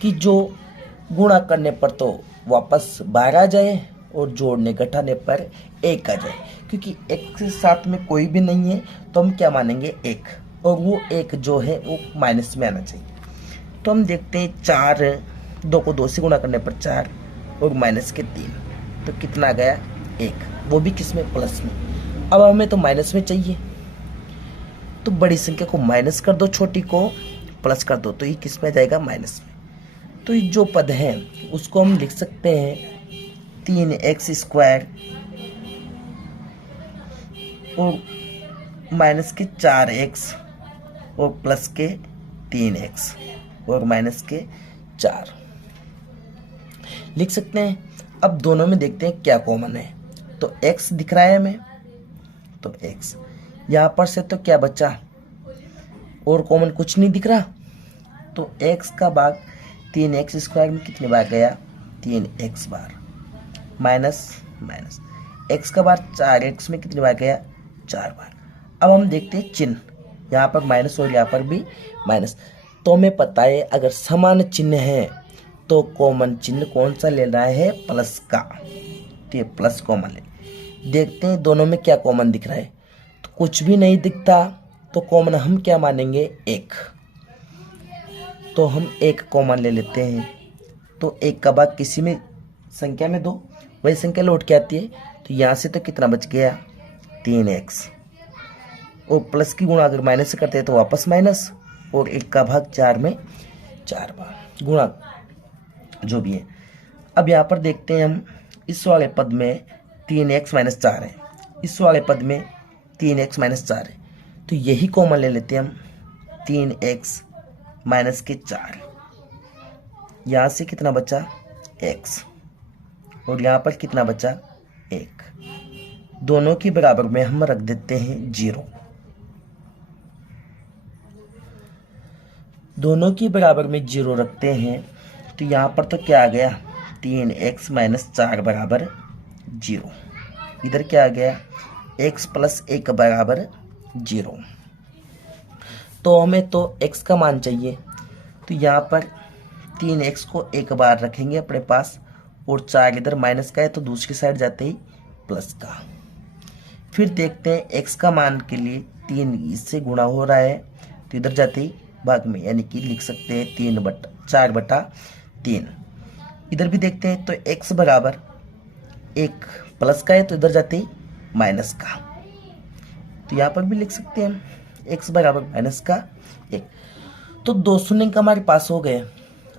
कि जो गुणा करने पर तो वापस 12 आ जाए और जोड़ने घटाने पर 1 आ जाए, क्योंकि 1 के साथ में कोई भी नहीं है तो हम क्या मानेंगे 1, और वो 1 जो है वो माइनस में आना चाहिए। तो हम देखते हैं 4, 2 को 2 से गुणा करने पर 4 और माइनस के 3, तो कितना गया 1, वो भी किस में प्लस में। अब हमें तो माइनस में चाहिए, तो बड़ी संख्या को माइनस कर दो, छोटी को प्लस कर दो, तो ये किस में जाएगा माइनस में। तो ये जो पद है उसको हम लिख सकते हैं 3x² और माइनस के 4x और प्लस के 3x और माइनस के 4 लिख सकते हैं। अब दोनों में देखते हैं क्या कॉमन है। तो x दिख रहा है हमें, तो x यहाँ पर से तो क्या बचा, और कॉमन कुछ नहीं दिख रहा, तो x का भाग 3x² में कितने बार गया 3x बार, माइनस माइनस x का बार 4x में कितने बार गया 4 बार। अब हम देखते हैं चिन्ह, यहाँ पर माइनस और यहाँ पर भी माइनस। तो हमें पता है अगर समान चिन्ह है तो कॉमन चिन्ह कौन सा लेना है प्लस का, तो ये प्लस कॉमन ले। देखते हैं दोनों में क्या कॉमन दिख रहा है, तो कुछ भी नहीं दिखता, तो कॉमन हम क्या मानेंगे 1, तो हम 1 कॉमन ले लेते हैं। तो 1 का भाग किसी में संख्या में 2, वही संख्या लौट के आती है, तो यहाँ से तो कितना बच गया 3x, और प्लस की गुणा अगर माइनस से करते हैं तो वापस माइनस, और 1 का भाग 4 में 4 बार गुणा जो भी है। अब यहाँ पर देखते हैं हम इस वाले पद में 3x - 4 है, इस वाले पद में 3x - 4 है, तो यही कॉमन ले लेते हैं हम 3x - 4। यहाँ से कितना बचा x, और यहाँ पर कितना बचा 1। दोनों की बराबर में हम रख देते हैं 0, दोनों की बराबर में 0 रखते हैं, तो यहाँ पर तो क्या आ गया 3x - 4 बराबर 0। इधर क्या आ गया x + 1 बराबर 0। तो हमें तो x का मान चाहिए, तो यहाँ पर 3x को 1 बार रखेंगे अपने पास, और 4 इधर माइनस का है तो दूसरी साइड जाते ही प्लस का। फिर देखते हैं x का मान के लिए 3 इससे गुणा हो रहा है, तो इधर जाते ही भाग में, यानी कि लिख सकते हैं 4/3। इधर भी देखते हैं तो x बराबर 1 प्लस का है, तो इधर जाते ही माइनस का, तो यहाँ पर भी लिख सकते हैं हम x बराबर -1। तो 2 शून्य हमारे पास हो गए।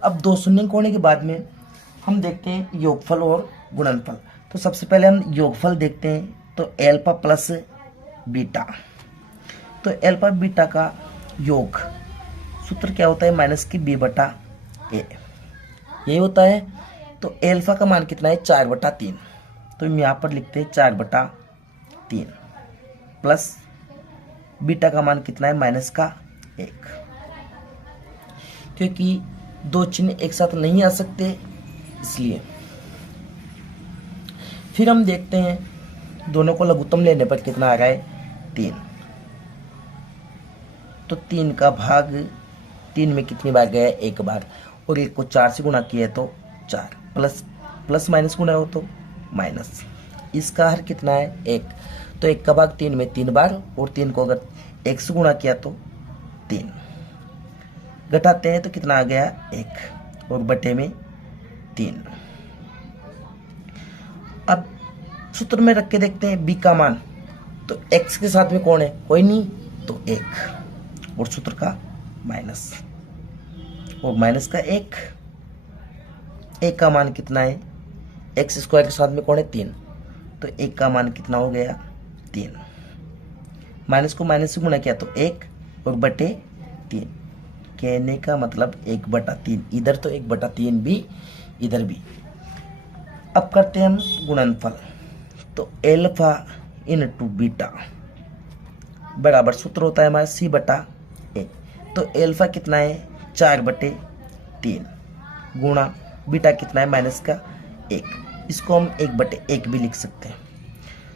अब 2 शून्य होने के बाद में हम देखते हैं योगफल और गुणनफल। तो सबसे पहले हम योगफल देखते हैं, तो अल्फा प्लस बीटा, तो अल्फा बीटा का योग सूत्र क्या होता है -b/a, यही होता है। तो अल्फा का मान कितना है 4/3, तो हम यहाँ पर लिखते हैं 4/3, प्लस बीटा का मान कितना है -1, क्योंकि 2 चिन्ह एक साथ नहीं आ सकते इसलिए। फिर हम देखते हैं दोनों को लघुत्तम लेने पर कितना आ रहा है 3, तो 3 का भाग 3 में कितनी बार गया है 1 बार, और 1 को 4 से गुणा किया तो 4, प्लस माइनस गुणा हो तो माइनस। इसका हर कितना है 1, तो 1 का भाग 3 में 3 बार, और 3 को अगर 1 से गुणा किया तो 3, घटाते हैं तो कितना आ गया 1, और बटे में 3। अब सूत्र में रख के देखते हैं b का मान, तो x के साथ में कौन है कोई नहीं, तो 1, और सूत्र का माइनस, और माइनस का 1 का मान कितना है x² के साथ में कौन है 3, तो 1 का मान कितना हो गया 3। माइनस को माइनस से गुणा किया तो 1 और बटे 3। कहने का मतलब 1/3, इधर तो 1/3 भी, इधर भी। अब करते हैं हम गुणनफल। तो एल्फा इनटू बीटा बराबर सूत्र होता है हमारा C/A। तो एल्फा कितना है 4/3 गुणा बीटा कितना है माइनस का 1। इसको हम 1/1 भी लिख सकते हैं।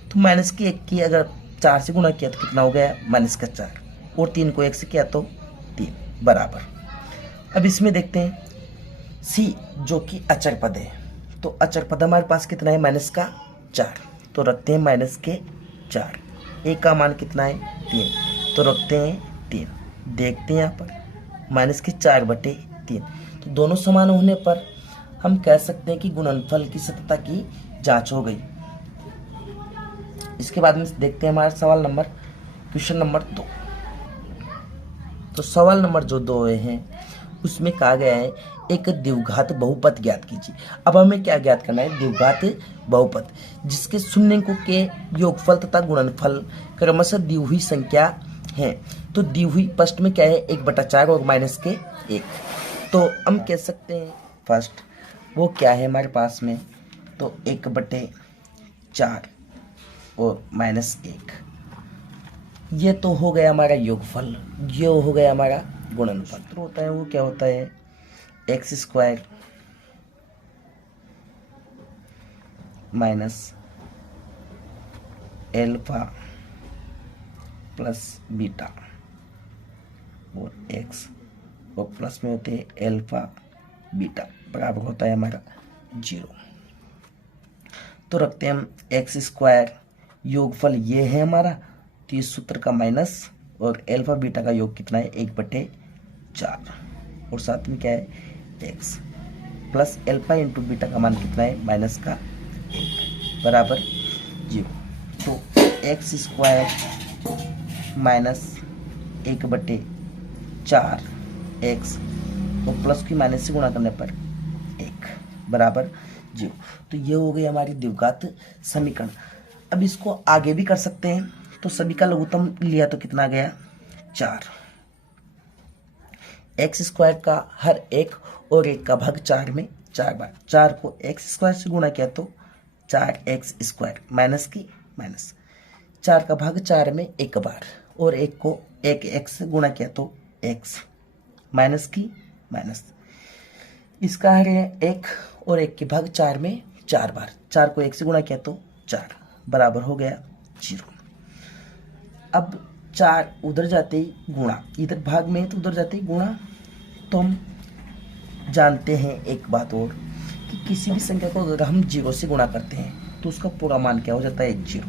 तो माइनस की 1 की अगर 4 से गुणा किया तो कितना हो गया -4, और 3 को 1 से किया तो 3 बराबर। अब इसमें देखते हैं C जो कि अचर पद है। तो अचर पद हमारे पास कितना है -4, तो रखते हैं -4। A का मान कितना है 3, तो रखते हैं 3। देखते हैं यहाँ पर -4/3। तो दोनों समान होने पर हम कह सकते हैं कि गुणनफल की सत्यता की जांच हो गई। इसके बाद में देखते हैं हमारा सवाल नंबर क्वेश्चन नंबर 2। तो सवाल नंबर जो 2 है उसमें कहा गया है एक द्विघात बहुपद ज्ञात कीजिए। अब हमें क्या ज्ञात करना है, द्विघात बहुपद जिसके शून्यकों के योगफल तथा गुणनफल क्रमशः द्विहुई संख्या है। तो द्विहुई फर्स्ट में क्या है 1/4 और -1। तो हम कह सकते हैं फर्स्ट वो क्या है हमारे पास में, तो 1/4 और -1। ये तो हो गया हमारा योगफल, ये हो गया हमारा गुणनफल। तो होता है वो क्या होता है x² minus alpha plus beta और x और प्लस में होते हैं एल्फा बीटा बराबर होता है हमारा 0। तो रखते हैं हम x² योगफल ये है हमारा, तो इस सूत्र का माइनस और एल्फा बीटा का योग कितना है 1/4 और साथ में क्या है x plus alpha into beta का मान कितना है -1 बराबर 0। तो x² माइनस 1/4 x और प्लस की माइनस से गुणा करने पर 1 बराबर 0। तो ये हो गई हमारी द्विघात समीकरण। अब इसको आगे भी कर सकते हैं। तो सभी का लघुत्तम लिया तो कितना गया 4। x² का हर एक और 1 का भाग 4 में 4 बार, 4 को x² से गुणा किया तो 4x² माइनस की माइनस, 4 का भाग 4 में 1 बार और 1 को 1x से गुणा किया तो x माइनस की माइनस। इसका हर 1 और 1 के भाग 4 में 4 बार, 4 को 1 से गुणा किया तो 4 बराबर हो गया 0। अब 4 उधर जाते ही गुणा, इधर भाग में है तो उधर जाते ही गुणा। तो हम जानते हैं एक बात और कि किसी भी संख्या को अगर हम 0 से गुणा करते हैं तो उसका पूरा मान क्या हो जाता है 0।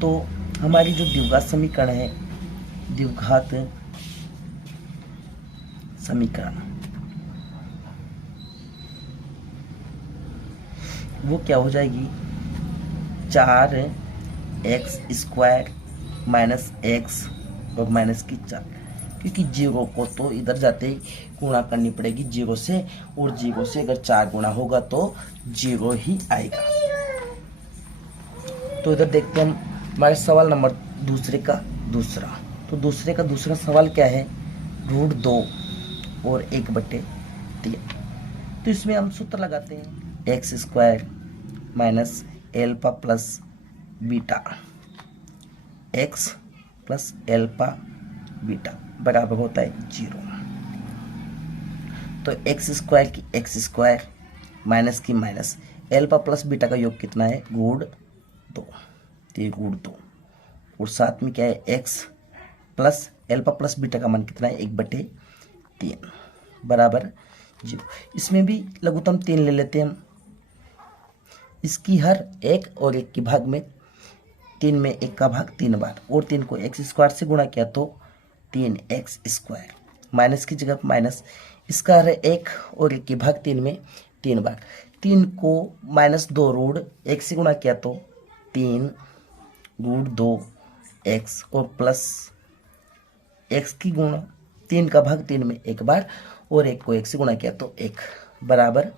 तो हमारी जो द्विघात समीकरण है, द्विघात समीकरण वो क्या हो जाएगी 4x² माइनस x और माइनस की 4, क्योंकि 0 को तो इधर जाते ही गुणा करनी पड़ेगी 0 से, और 0 से अगर 4 गुणा होगा तो 0 ही आएगा। तो इधर देखते हैं हमारे सवाल नंबर दूसरे का दूसरा। तो दूसरे का दूसरा सवाल क्या है √2 और 1/3। तो इसमें हम सूत्र लगाते हैं x² minus alpha plus beta, x plus alpha beta बराबर होता है 0। तो x² की x² माइनस की माइनस, एल्फा प्लस बीटा का योग कितना है √2, तो ये √2 और साथ में क्या है x plus alpha plus beta का मान कितना है 1/3 बराबर 0। इसमें भी लघुत्तम 3 ले लेते हैं हम। इसकी हर 1 और 1 के भाग में 3 में 1 का भाग 3 बार, और 3 को x² से गुणा किया तो 3x², माइनस की जगह माइनस। इसका हर 1 और 1 के भाग 3 में 3 बार, 3 को -2 √1 से गुणा किया तो 3 √2x और प्लस x की गुणा 3 का भाग 3 में 1 बार और 1 को 1 से गुणा किया तो 1 बराबर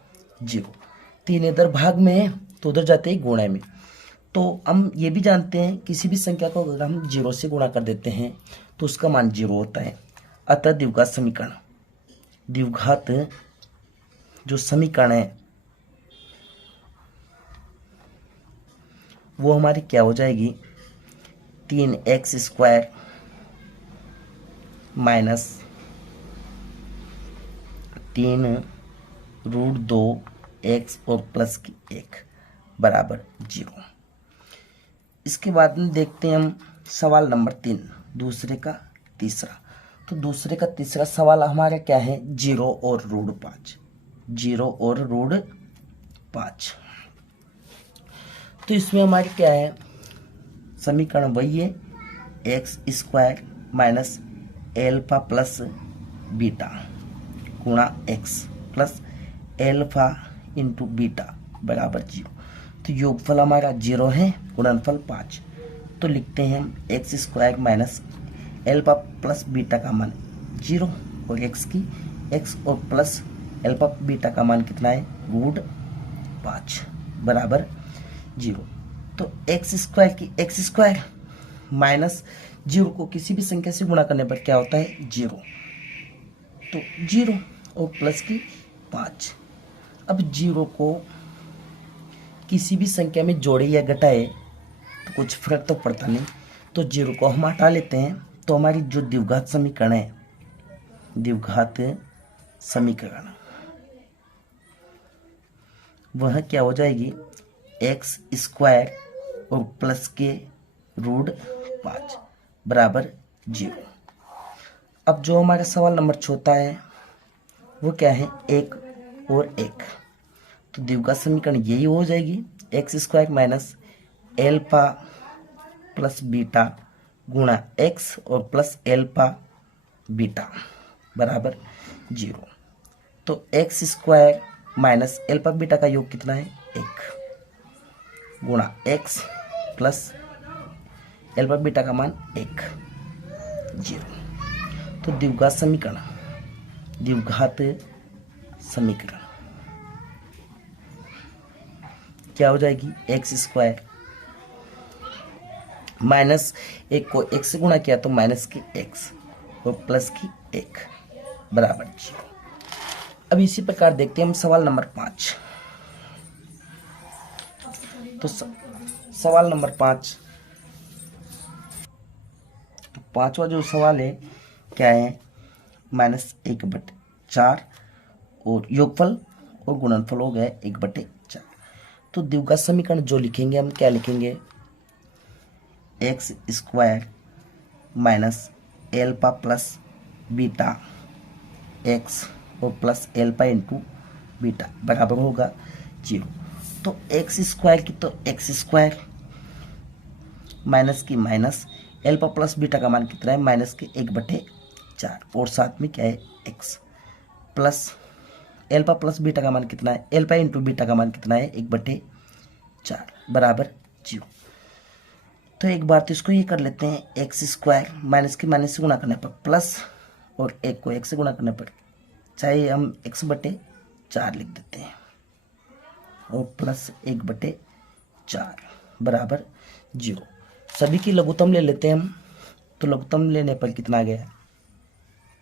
0। 3 इधर भाग में है तो उधर जाते ही गुणा में, तो हम ये भी जानते हैं किसी भी संख्या को अगर हम 0 से गुणा कर देते हैं तो उसका मान 0 होता है। अतः द्विघात समीकरण, द्विघात जो समीकरण है वो हमारी क्या हो जाएगी, 3x² माइनस 3√2x और प्लस की 1 बराबर 0। इसके बाद में देखते हैं हम सवाल नंबर 3, दूसरे का तीसरा। तो दूसरे का तीसरा सवाल हमारा क्या है, 0 और √5, 0 और √5। तो इसमें हमारी क्या है, समीकरण वही है, x² minus alpha plus beta गुणा x plus alpha into beta बराबर 0। तो योगफल हमारा 0 है, गुणनफल 5। तो लिखते हैं हम x² minus alpha plus beta का मान 0 और x और प्लस एल्फा बीटा का मान कितना है, √5 बराबर 0। तो x² माइनस 0 को किसी भी संख्या से गुणा करने पर क्या होता है, 0। तो 0 और प्लस की 5। अब 0 को किसी भी संख्या में जोड़े या घटाए तो कुछ फर्क तो पड़ता नहीं, तो 0 को हम हटा लेते हैं। तो हमारी जो द्विघात समीकरण है, द्विघात समीकरण वह क्या हो जाएगी, x² और प्लस के √5 बराबर 0। अब जो हमारा सवाल नंबर चौथा है वो क्या है, 1 और 1। तो द्विघात समीकरण यही हो जाएगी, x² minus alpha plus beta गुणा x और प्लस एल्फा बीटा बराबर 0। तो x² माइनस एल्फा बीटा का योग कितना है, 1 गुणा x प्लस एल्फा बीटा का मान 1, 0। तो द्विघात समीकरण, द्विघात समीकरण क्या हो जाएगी, x² माइनस 1 को 1 से गुणा किया तो माइनस की x और प्लस की 1 बराबर 0। अब इसी प्रकार देखते हैं हम सवाल नंबर 5। तो सवाल नंबर 5, तो पांचवा जो सवाल है क्या है, -1/4 और योगफल और गुणनफल हो गए 1/4। तो द्विघात समीकरण जो लिखेंगे हम क्या लिखेंगे, x² minus alpha plus beta x और प्लस एल्फा इंटू बीटा बराबर होगा 0। तो x² की तो x² माइनस की माइनस एल्फा प्लस बीटा का मान कितना है, माइनस के 1/4 और साथ में क्या है, x plus alpha plus beta का मान कितना है, एल्फा इंटू बीटा का मान कितना है, 1/4 बराबर 0। तो एक बार तो इसको ये कर लेते हैं, x² माइनस की माइनस से गुणा करने पर प्लस और 1 को 1 से गुणा करने पर चाहे हम x/4 लिख देते हैं और प्लस 1/4 बराबर 0। सभी की लघुत्तम ले लेते हैं हम, तो लघुत्तम लेने पर कितना आ गया,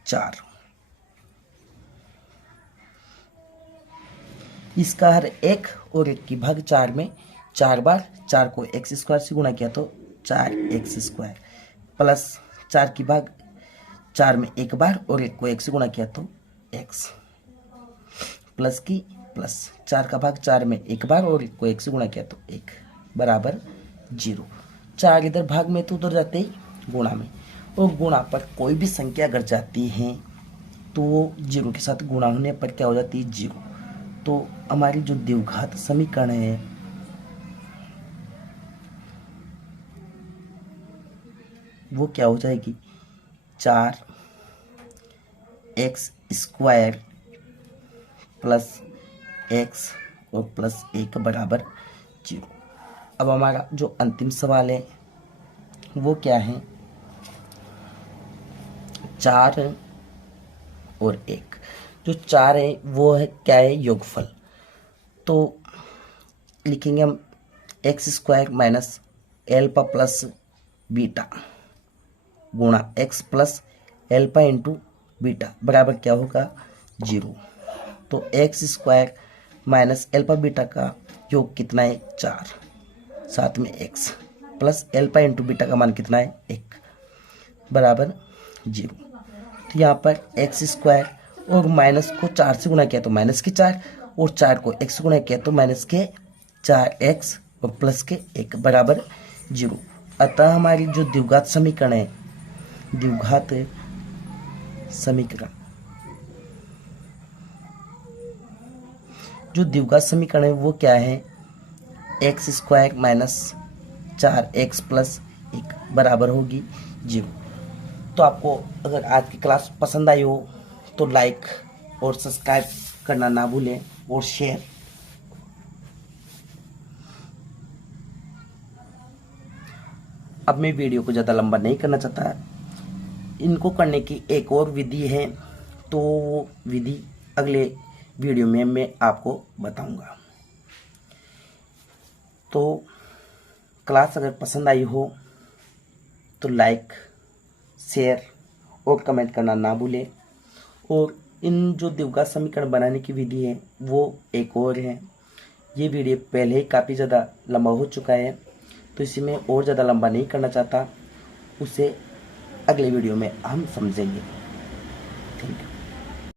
4। इसका हर 1 और 1 की भाग 4 में 4 बार, 4 को x² से गुणा किया तो 4x² प्लस 4 की भाग 4 में 1 बार और 1 को 1 से गुणा किया तो x प्लस की प्लस 4 का भाग 4 में 1 बार और 1 को 1 से गुणा किया तो 1 बराबर 0। 4 इधर भाग में तो उधर जाते ही गुणा में, और गुणा पर कोई भी संख्या अगर जाती है तो वो 0 के साथ गुणा होने पर क्या हो जाती है, 0। तो हमारी जो द्विघात समीकरण है वो क्या हो जाएगी, 4x² प्लस x और प्लस 1 बराबर 0। अब हमारा जो अंतिम सवाल है वो क्या है, 4 और 1। जो 4 है वो है क्या है, योगफल। तो लिखेंगे हम x square minus alpha plus beta गुणा x plus alpha into beta बराबर क्या होगा 0। तो x square minus alpha beta का योग कितना है 4, साथ में x plus alpha into beta का मान कितना है 1 बराबर 0। तो यहाँ पर एक्स स्क्वायर और माइनस को 4 से गुणा किया तो माइनस के 4 और 4 को x से गुणा किया तो माइनस के 4x और प्लस के 1 बराबर 0। अतः हमारी जो द्विघात समीकरण है, द्विघात समीकरण जो द्विघात समीकरण है वो क्या है, x square minus 4x plus 1 बराबर होगी 0। तो आपको अगर आज की क्लास पसंद आई हो तो लाइक और सब्सक्राइब करना ना भूलें और शेयर। अब मैं वीडियो को ज़्यादा लंबा नहीं करना चाहता, इनको करने की एक और विधि है, तो वो विधि अगले वीडियो में मैं आपको बताऊंगा। तो क्लास अगर पसंद आई हो तो लाइक, शेयर और कमेंट करना ना भूलें। और इन जो द्विघात समीकरण बनाने की विधि है वो एक और है। ये वीडियो पहले ही काफ़ी ज़्यादा लंबा हो चुका है, तो इसे मैं और ज़्यादा लंबा नहीं करना चाहता, उसे अगले वीडियो में हम समझेंगे। Thank you.